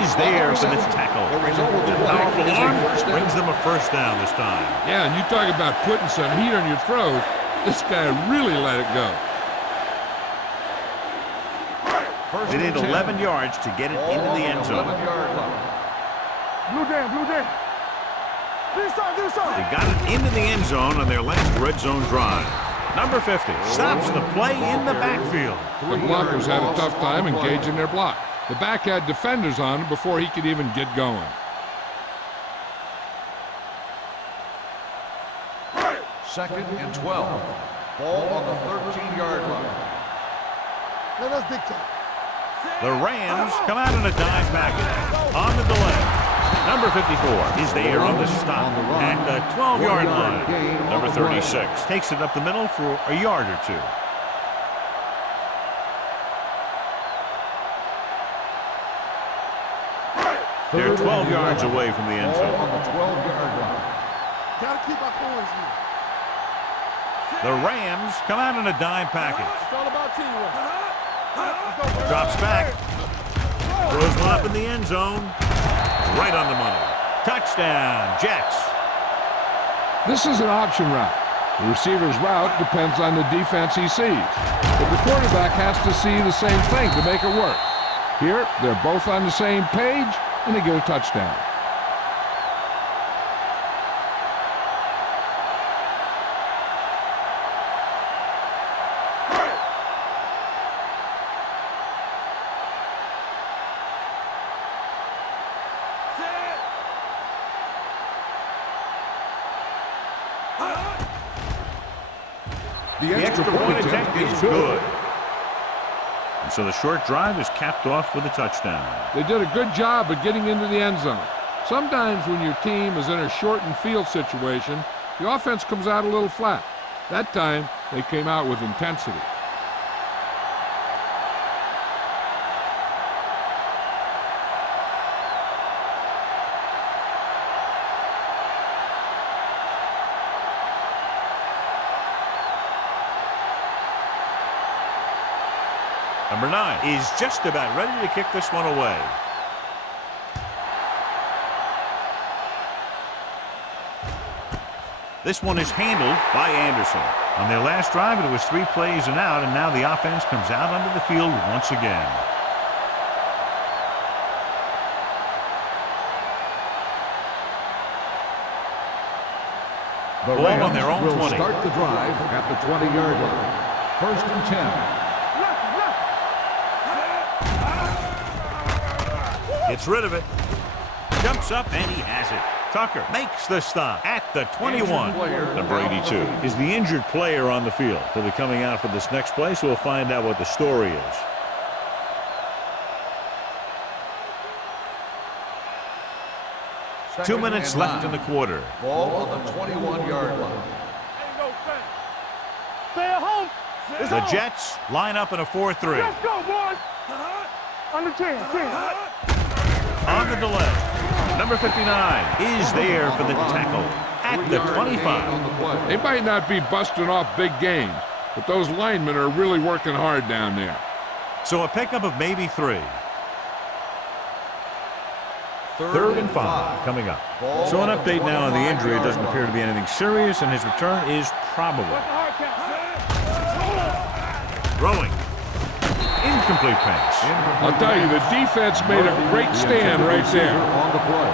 is there for the tackle. The powerful arm brings them a first down this time. Yeah, and you talk about putting some heat on your throat. This guy really let it go. They need 11 yards to get it into the end zone. Blue down. This side. They got it into the end zone on their last red zone drive. Number 50 stops the play in the backfield. The blockers had a tough time engaging their block. The back had defenders on him before he could even get going. Second and 12. Ball on the 13-yard line. No, that's big time. The Rams come out in a dime package on the delay. Number 54 is there on the stop at the 12-yard line. Number 36 takes it up the middle for a yard or two. They're 12 yards away from the end zone. On the 12-yard line. Gotta keep my points here. The Rams come out in a dime package. It's all about teamwork. Drops back. Throws one up in the end zone. Right on the money. Touchdown, Jets. This is an option route. The receiver's route depends on the defense he sees. But the quarterback has to see the same thing to make it work. Here, they're both on the same page, and they get a touchdown. The extra point attempt is good. And so the short drive is capped off with a touchdown. They did a good job of getting into the end zone. Sometimes when your team is in a shortened field situation, the offense comes out a little flat. That time, they came out with intensity. Number 9 is just about ready to kick this one away. This one is handled by Anderson. On their last drive, it was 3 plays and out, and now the offense comes out onto the field once again. The Ball on Rams their own will 20. start the drive at the 20-yard line. First and 10. Gets rid of it. Jumps up, and he has it. Tucker makes the stop at the 21. Number 82 is the injured player on the field. He'll be coming out for this next play, so we'll find out what the story is. Second 2 minutes and left 9. in the quarter. Ball on the 21-yard line. Ain't no sense. Stay at home. It's The home. Jets line up in a 4-3. Let's go, boys. Under 10. On the delay, number 59 is there for the tackle at the 25. They might not be busting off big games, but those linemen are really working hard down there. So a pickup of maybe 3. Third and 5 coming up. So an update now on the injury. It doesn't appear to be anything serious, and his return is probable. Throwing. Incomplete pass. I'll tell you, the defense made a great stand right there. On the play.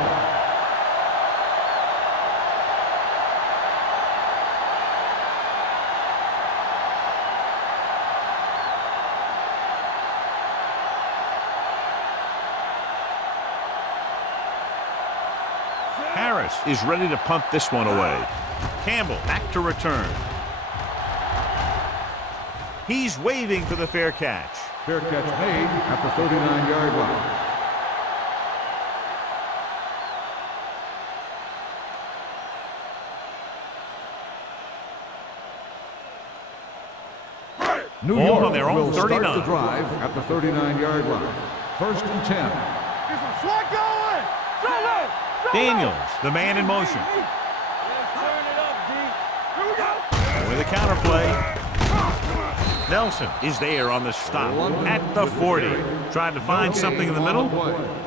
Harris is ready to punt this one away. Campbell back to return. He's waving for the fair catch. Fair catch made at the 39-yard line. New Ball York on their own will start 39. the drive at the 39-yard line. First and 10. Get some slack going. Daniels, the man in motion. Let's turn it up, D. Here we go. With a counterplay. Nelson is there on the stop at the 40. Trying to find something in the middle.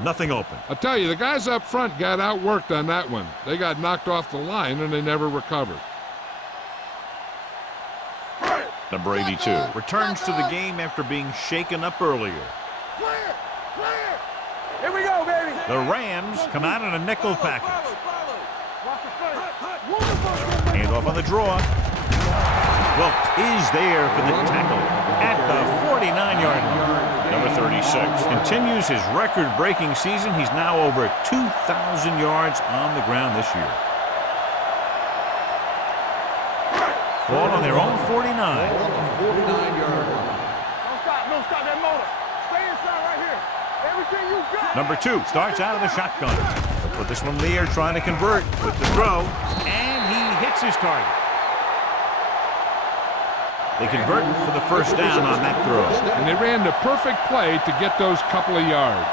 Nothing open. I'll tell you, the guys up front got outworked on that one. They got knocked off the line, and they never recovered. Number 82 returns to the game after being shaken up earlier. Clear! Clear! Here we go, baby. The Rams come out in a nickel package. Watch the front. Hand off on the draw. Wilkes is there for the tackle at the 49-yard line. Number 36 continues his record-breaking season. He's now over 2,000 yards on the ground this year. Ball on their own 49. Ball on the 49-yard line. Don't stop that motor. Stay inside right here. Everything you got. Number 2 starts out of the shotgun. They'll put this one in the air trying to convert with the throw, and he hits his target. They convert for the first down on that throw. And they ran the perfect play to get those couple of yards.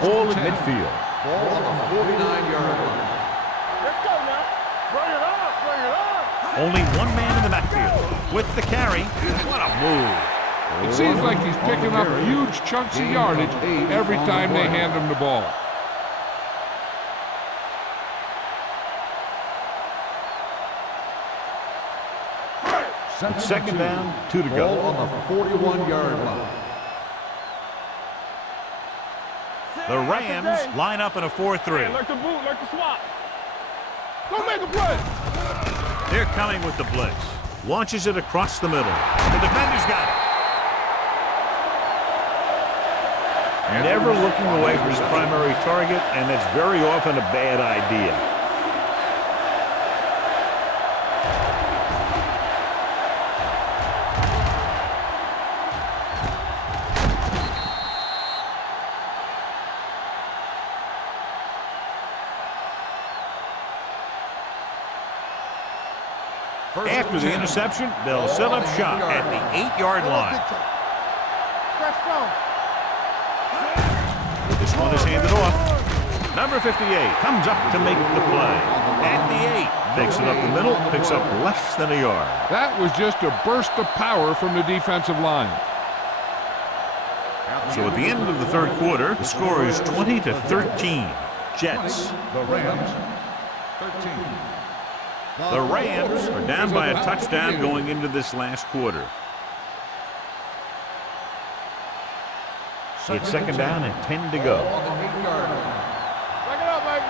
All at midfield. Ball on the 49-yard line. Let's go now. Bring it up. Bring it up. Only one man in the backfield with the carry. What a move. It seems like he's picking up huge chunks of yardage every time they hand him the ball. It's second down, 2 to go. Ball on the 41-yard line. The Rams line up in a 4-3. Like the boot, like the swap. Go make a play. They're coming with the blitz. Launches it across the middle. The defender's got it. Never looking away from his primary target, and that's very often a bad idea. After the interception, they'll set up shop at the 8-yard line. This one is handed off. Number 58 comes up to make the play. At the 8, takes it up the middle, picks up less than a yard. That was just a burst of power from the defensive line. So at the end of the third quarter, the score is 20-13. Jets. The Rams, 13. The Rams are down by a touchdown going into this last quarter. It's second down and 10 to go. On the 8-yard line. Back it up, baby.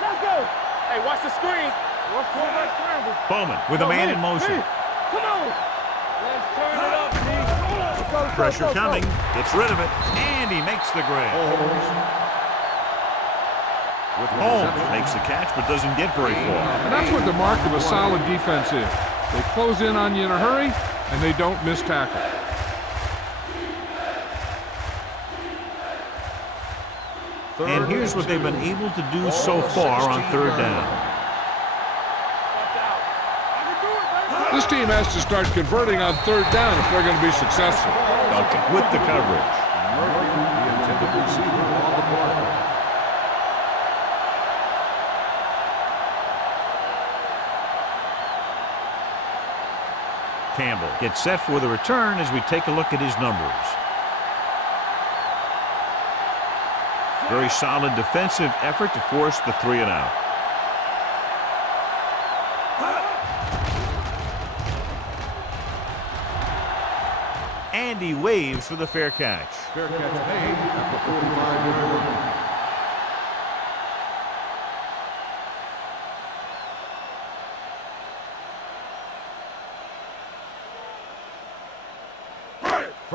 Let's go. Hey, watch the screen. Watch quarterback scramble. Bowman with a man in motion. Come on. Let's turn it up, D. Pressure coming. Gets rid of it. And he makes the grab. Holmes makes the catch but doesn't get very far. And that's what the mark of a solid defense is. They close in on you in a hurry, and they don't miss tackle. And here's what they've been able to do so far on third down. This team has to start converting on third down if they're going to be successful. Duncan with the coverage. Murphy, the intended receiver on the play. Campbell gets set for the return as we take a look at his numbers. Very solid defensive effort to force the 3 and out. And he waves for the fair catch. Fair catch made at the 45-yard line.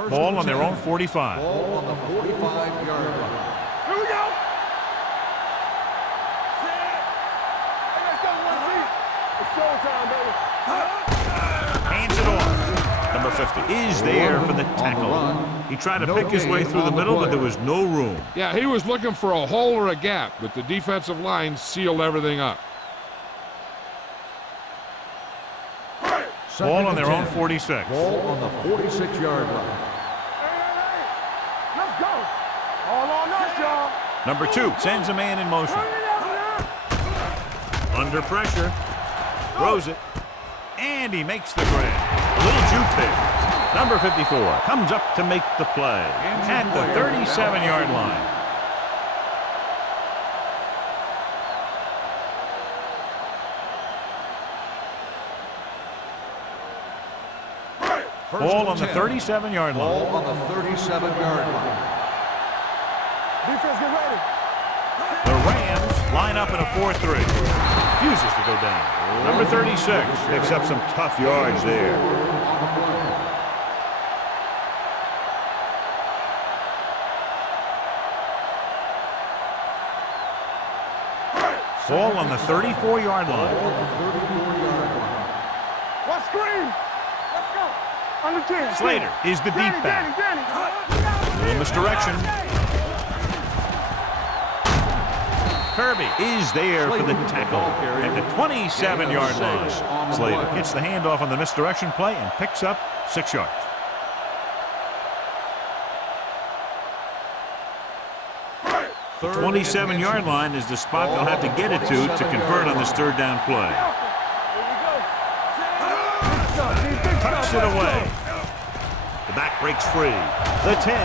Ball on their own 45. Ball on the 45-yard line. Here we go. Hey, let's go, 1-2. It's showtime, baby. Hands it off. Number 50 is there for the tackle. He tried to pick his way through the middle, but there was no room. Yeah, he was looking for a hole or a gap, but the defensive line sealed everything up. Ball on their own 46. Ball on the 46-yard line. Hey, let's go. All on us, y'all. Number 2 sends a man in motion. Bring it out now. Under pressure. Throws it. And he makes the grab. A little juke there. Number 54 comes up to make the play at the 37-yard line. Ball on the 37-yard line. Ball on the 37-yard line. Defense, get ready. The Rams line up in a 4-3. Refuses to go down. Number 36 picks up some tough yards there. Ball on the 34-yard line. What screen? Let's go. On the 10. Slater is the deep back. Little misdirection. Kirby is there for the tackle at the 27-yard line. Slater gets the handoff on the misdirection play and picks up 6 yards. The 27-yard line is the spot they'll have to get it to convert on this third down play. Tucks it away. The back breaks free. The 10.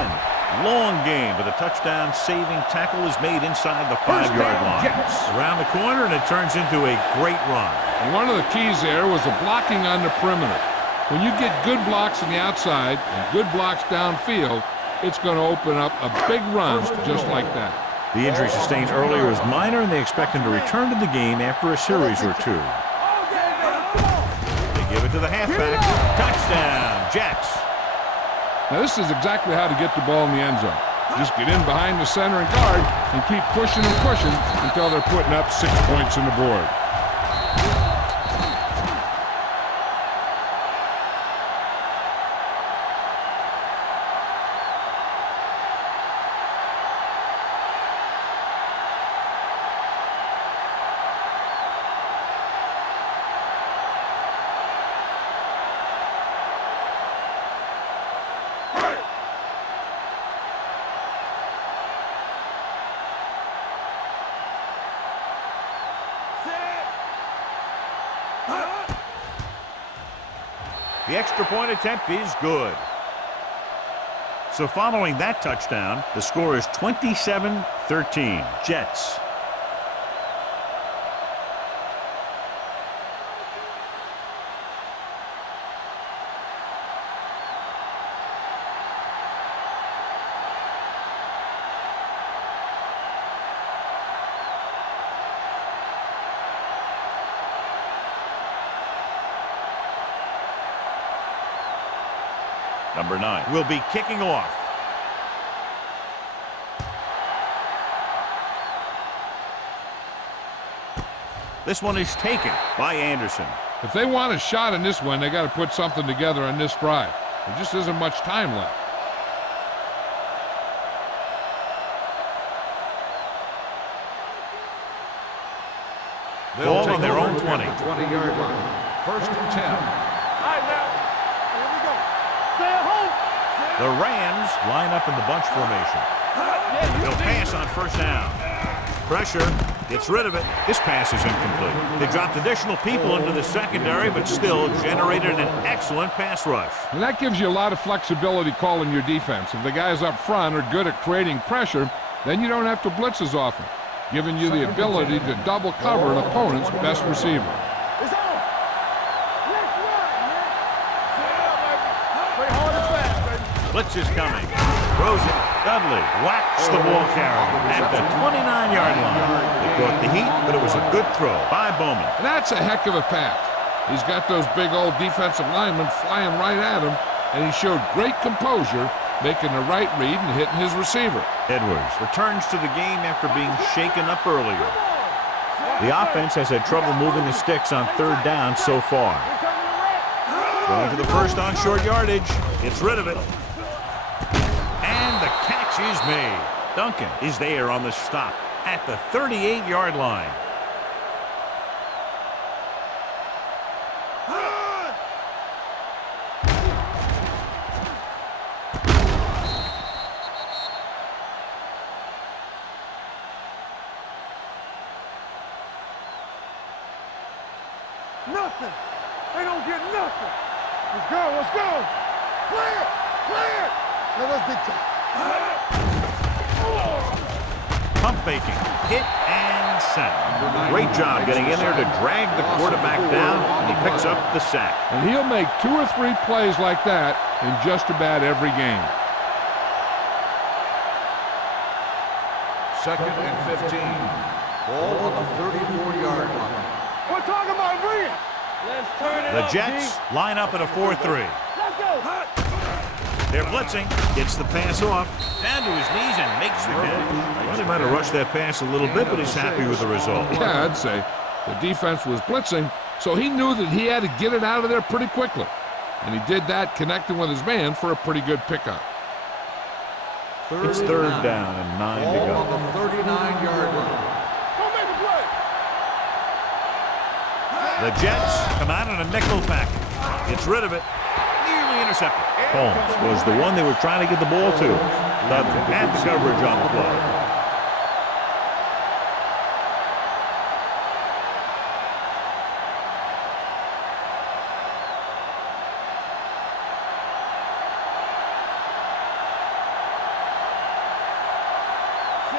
Long game, but the touchdown saving tackle is made inside the 5-yard line. Around the corner, and it turns into a great run. And one of the keys there was the blocking on the perimeter. When you get good blocks on the outside and good blocks downfield, it's going to open up a big run just like that. The injury sustained earlier is minor, and they expect him to return to the game after a series or two. They give it to the halfback. Touchdown, Jets. Now, this is exactly how to get the ball in the end zone. Just get in behind the center and guard and keep pushing and pushing until they're putting up 6 points on the board. The extra point attempt is good. So following that touchdown, the score is 27-13. Jets. Number 9 will be kicking off. This one is taken by Anderson. If they want a shot in this one, they got to put something together on this drive. There just isn't much time left. Ball on their own 20. 20-yard line. First and 10. The Rams line up in the bunch formation. They'll pass on first down. Pressure, gets rid of it. This pass is incomplete. They dropped additional people into the secondary, but still generated an excellent pass rush. And that gives you a lot of flexibility calling your defense. If the guys up front are good at creating pressure, then you don't have to blitz as often, giving you the ability to double cover an opponent's best receiver. Blitz is coming. Throws it. Dudley whacks the ball carrier at the 29-yard line. They brought the heat, but it was a good throw by Bowman. That's a heck of a pass. He's got those big old defensive linemen flying right at him, and he showed great composure, making the right read and hitting his receiver. Edwards returns to the game after being shaken up earlier. The offense has had trouble moving the sticks on third down so far. Going to the first on short yardage. Gets rid of it. And the catch is made. Duncan is there on the stop at the 38-yard line. Nothing. They don't get nothing. Let's go. Let's go. Clear. Clear. Let us big time. Pump faking. Hit and sack. Great job getting in there to drag the quarterback down, and he picks up the sack. And he'll make 2 or 3 plays like that in just about every game. Second and 15. Ball on the 34-yard line. We're talking about brilliant. Let's turn it The up, Jets D. line up at a 4-3. Let's go. They're blitzing. Gets the pass off. Down to his knees and makes the catch. Well, he might have rushed that pass a little bit, but he's happy with the result. Yeah, I'd say. The defense was blitzing, so he knew that he had to get it out of there pretty quickly. And he did that, connecting with his man for a pretty good pickup. It's third down and 9 to go. On the 39-yard line. Don't make a play. The Jets come out in a nickel pack. Gets rid of it. Nearly intercepted. Holmes was the one they were trying to get the ball to. Dudley had the coverage on the play.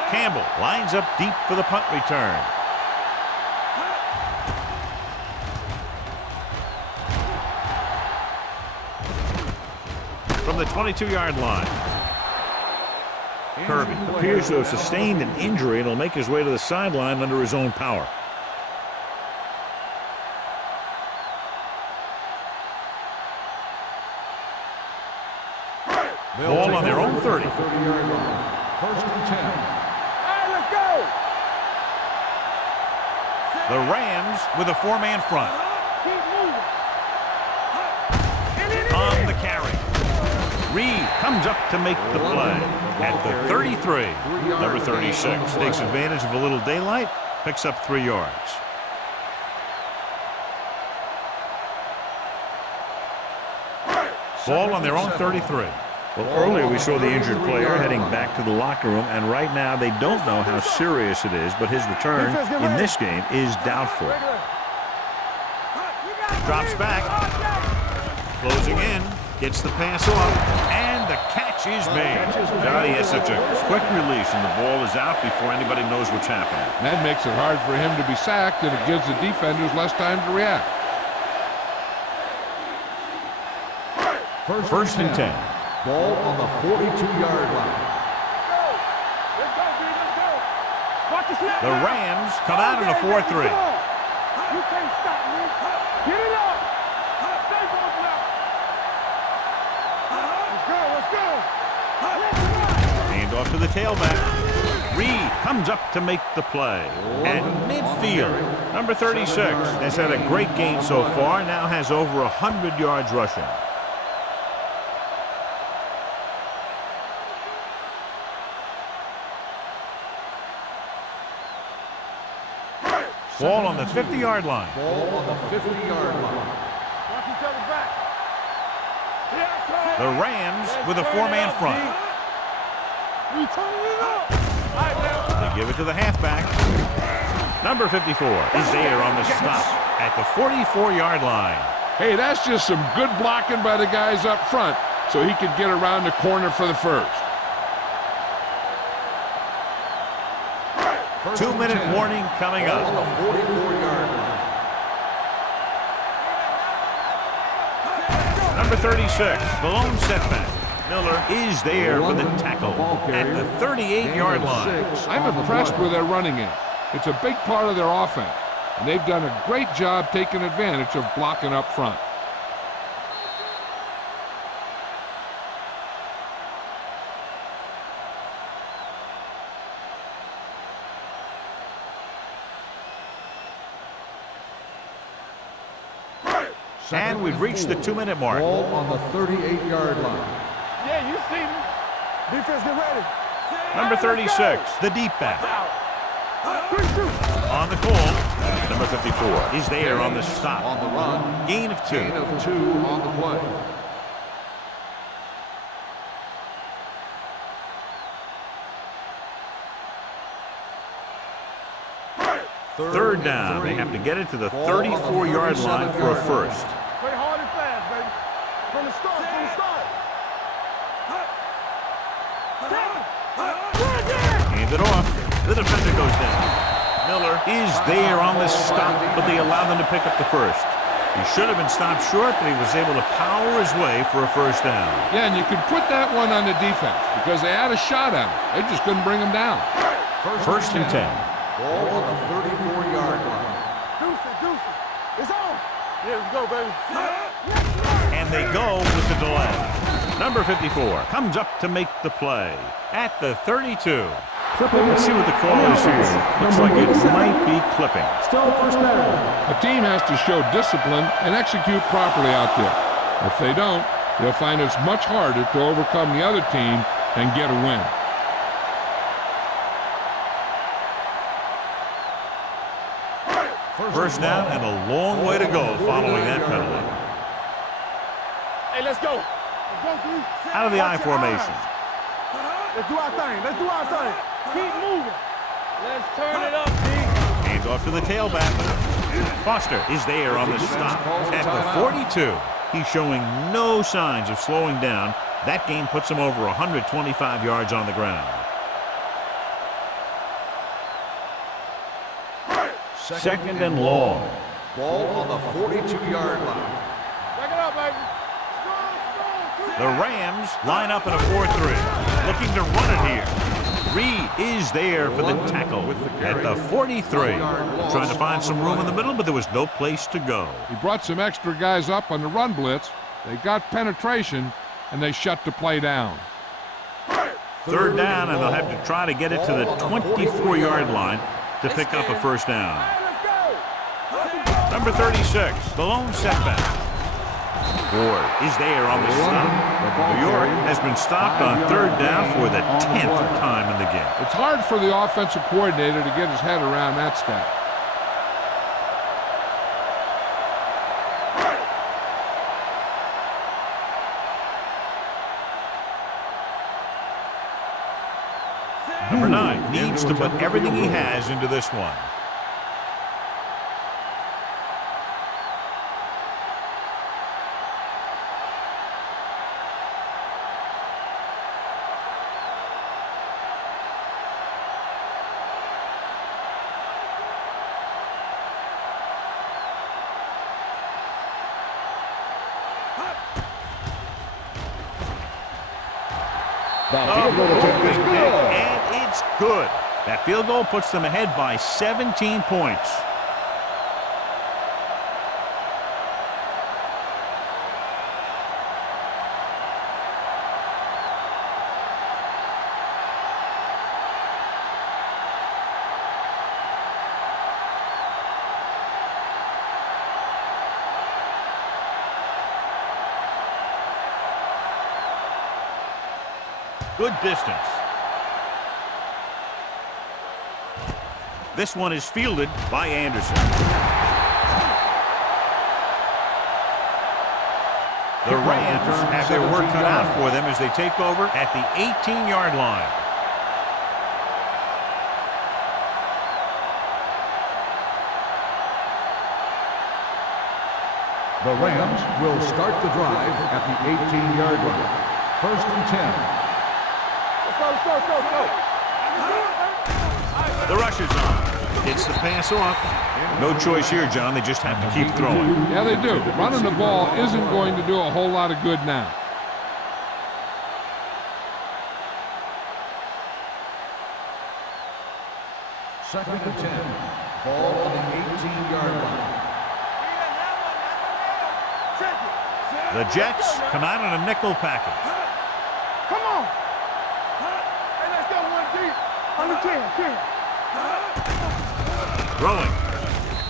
Campbell lines up deep for the punt return. From the 22-yard line. Kirby appears to have sustained an injury and will make his way to the sideline under his own power. Ball on their own 30. 30-yard line. First and 10. All right, let's go. The Rams with a four-man front. Keep moving. On the carry. Reed comes up to make the play at the 33. Number 36 takes advantage of a little daylight, picks up 3 yards. Ball on their own 33. Well, earlier we saw the injured player heading back to the locker room, and right now they don't know how serious it is, but his return in this game is doubtful. Drops back. Closing in. Gets the pass off. And the catch is made. He has such a quick release, and the ball is out before anybody knows what's happening. That makes it hard for him to be sacked, and it gives the defenders less time to react. First and 10. Ball on the 42-yard line. Let's go, B. Let's go. Watch the snap. The Rams come out in a 4-3. You can't stop me. Get it up. Stay going now. Let's go. Let's go. Hand off to the tailback. Reed comes up to make the play. At midfield, number 36 has had a great game so far, now has over 100 yards rushing. Ball on the 50-yard line. Ball on the 50-yard line. Watch each other back. Here I come. The Rams with a four-man front. We turning it up. All right, man. They give it to the halfback. Number 54 is there on the stop at the 44-yard line. Hey, that's just some good blocking by the guys up front, so he could get around the corner for the first. 2-minute warning coming On up. the 44-yard line. Number 36, the lone setback. Miller is there for the tackle at the 38-yard line. I'm impressed with their running game. It's a big part of their offense, and they've done a great job taking advantage of blocking up front. And we've reached the 2-minute mark. Ball on the 38-yard line. Yeah, you see me. Defense, get ready. Number 36, the deep back. 3-2. On the call, number 54 is there on the stop. On the run. Gain of 2. Gain of 2 on the play. Third down. They have to get it to the 34-yard line for a first. Play hard and fast, baby. From the start, from the start. Hand it off. The defender goes down. Miller is there on the stop, but they allow them to pick up the first. He should have been stopped short, but he was able to power his way for a first down. Yeah, and you could put that one on the defense because they had a shot at him. They just couldn't bring him down. First and 10. Ball on the 34-yard line. Deuce it. It's on. Yeah, let's go, baby. And they go with the delay. Number 54 comes up to make the play at the 32. Let's see what the call is here. Looks like it might be clipping. Still first down. A team has to show discipline and execute properly out there. If they don't, they'll find it's much harder to overcome the other team and get a win. First down and a long way to go following that penalty. Hey, let's go. Out of the I formation. Let's do our thing. Let's do our thing. Keep moving. Let's turn it up, D. Hands off to the tailback. Foster is there on the stop at the 42. He's showing no signs of slowing down. That gain puts him over 125 yards on the ground. Second and long. Ball on the 42-yard line. Back it up, baby. The Rams line up in a 4-3, looking to run it here. Reed is there for the tackle at the 43. Trying to find some room in the middle, but there was no place to go. He brought some extra guys up on the run blitz. They got penetration, and they shut the play down. Third down, and they'll have to try to get it to the 24-yard line to pick up a first down. Number 36, the lone setback. Ward is there on the stop. New York has been stopped on third down for the 10th time in the game. It's hard for the offensive coordinator to get his head around that stat. Number 9 needs to put everything he has into this one. And it's good. That field goal puts them ahead by 17 points. Good distance. This one is fielded by Anderson. The Rams have their work cut out for them as they take over at the 18-yard line. The Rams will start the drive at the 18-yard line. First and 10. Let's go. The rush is on. Gets the pass off. No choice here, John. They just have to keep throwing. Yeah, they do. Running the ball isn't going to do a whole lot of good now. Second and 10. Ball on the 18-yard line. The Jets come out in a nickel package. Come on. Hey, let's go, 1 deep. On the 10. Throwing.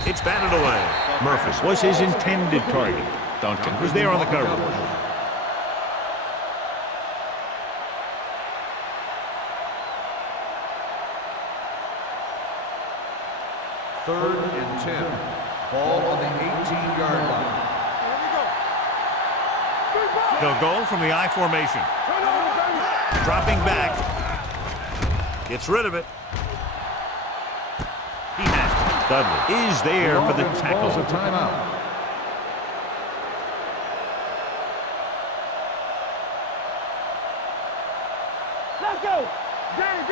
It's batted away. Murphy was his intended target. Duncan was there on the coverage. Third and 10. Ball on the 18-yard line. They'll go from the I formation. Dropping back. Gets rid of it. He has it. Dudley is there for the tackle. Calls a timeout. Let's go. Danny.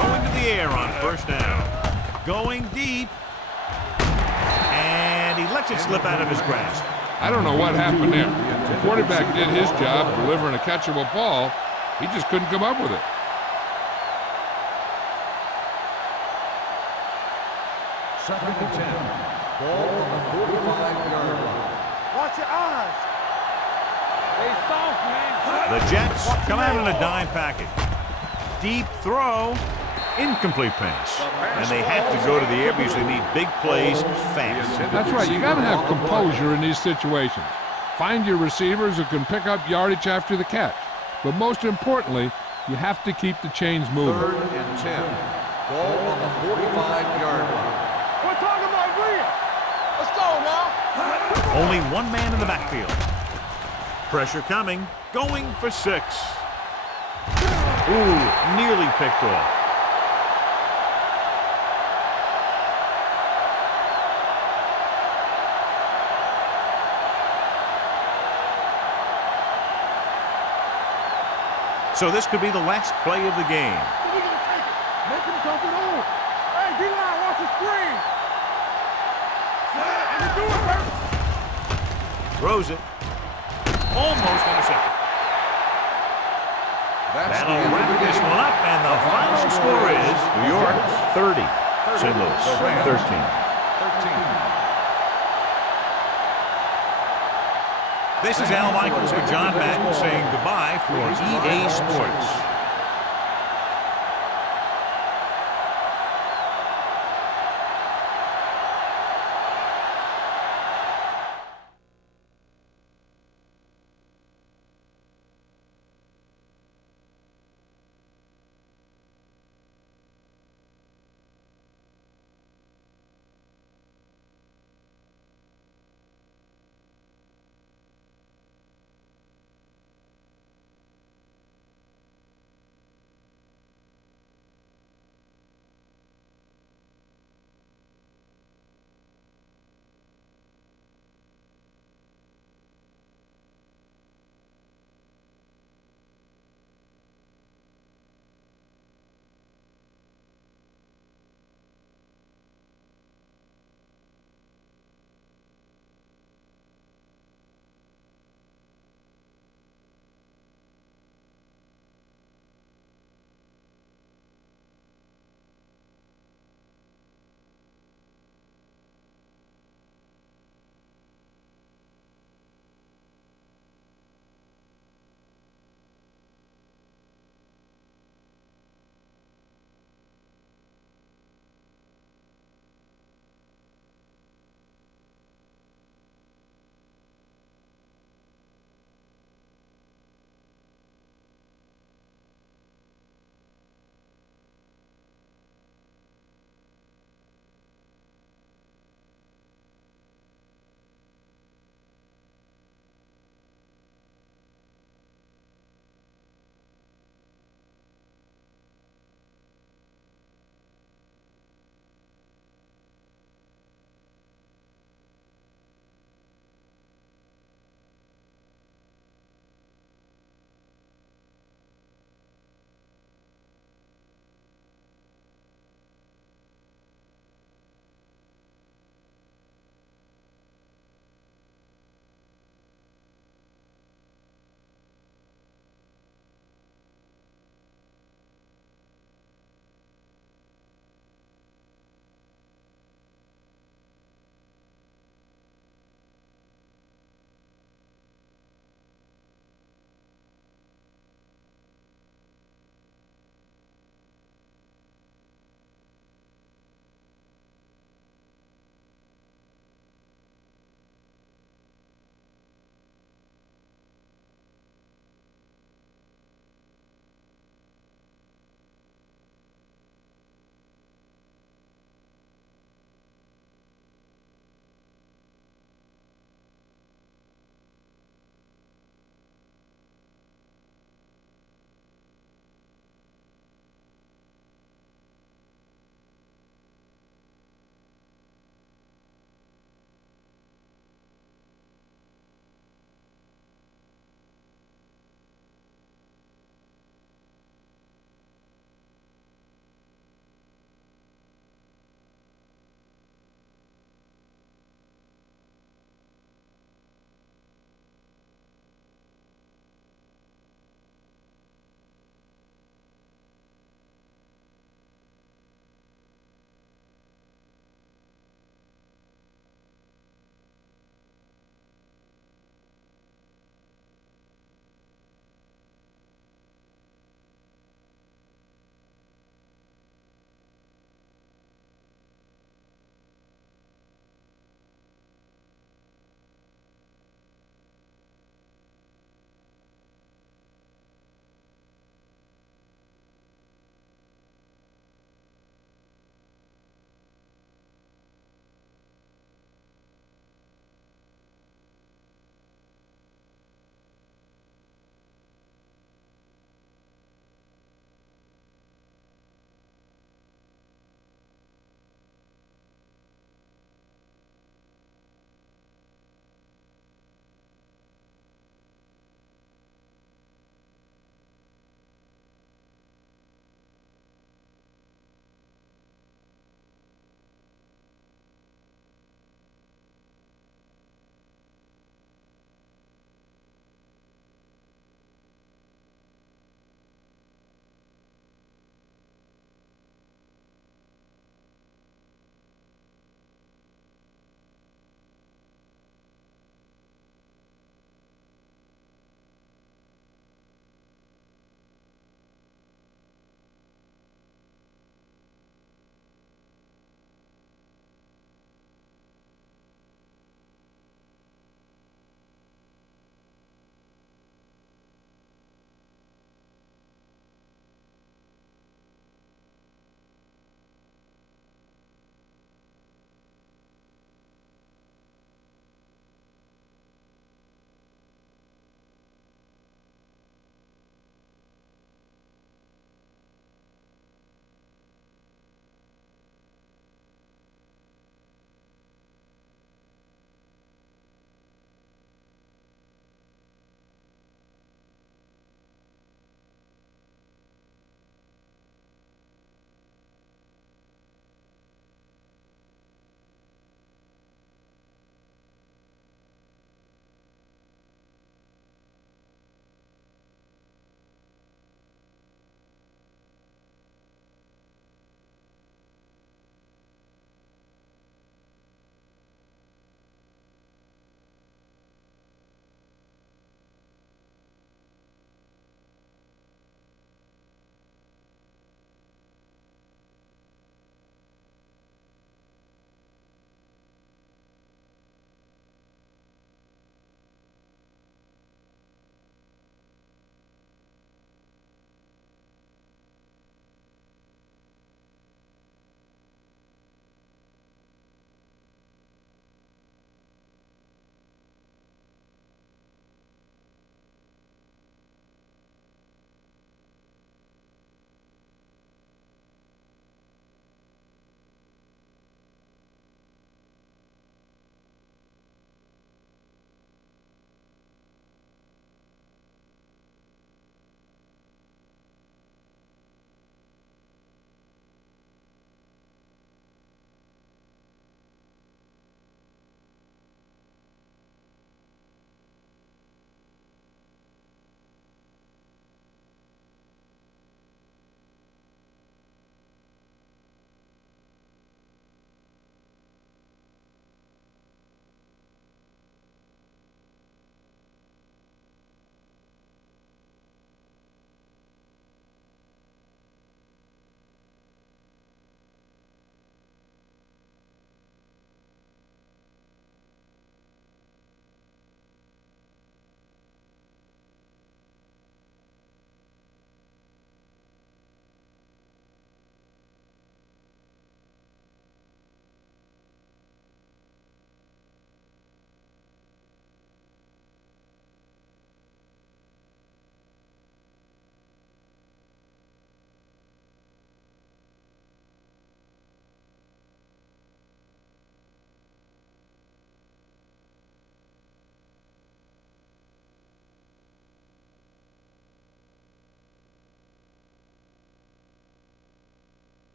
Going to the air on first down. Going deep. And he lets it slip out of his grasp. I don't know what happened there. The quarterback did his job delivering a catchable ball. He just couldn't come up with it. Second and 10. Ball on the 45-yard line. Watch your eyes. Stay soft, man. The Jets come out in a dime package. Deep throw, incomplete pass. And they have to go to the air because they need big plays fast. That's right. You got to have composure in these situations. Find your receivers who can pick up yardage after the catch. But most importantly, you have to keep the chains moving. Third and 10. Ball on the 45-yard line. We're talking about real. Let's go now. Only one man in the backfield. Pressure coming, going for 6. Ooh, nearly picked off. So this could be the last play of the game. So we gonna take it. Make him dump it on. Hey, D-line, watch the screen. And you do it, baby. Throws it. Almost intercepted. That'll wrap this one up, and the final score is New York 30, St. Louis 13. 13. This is Al Michaels with John Madden saying goodbye for EA Sports.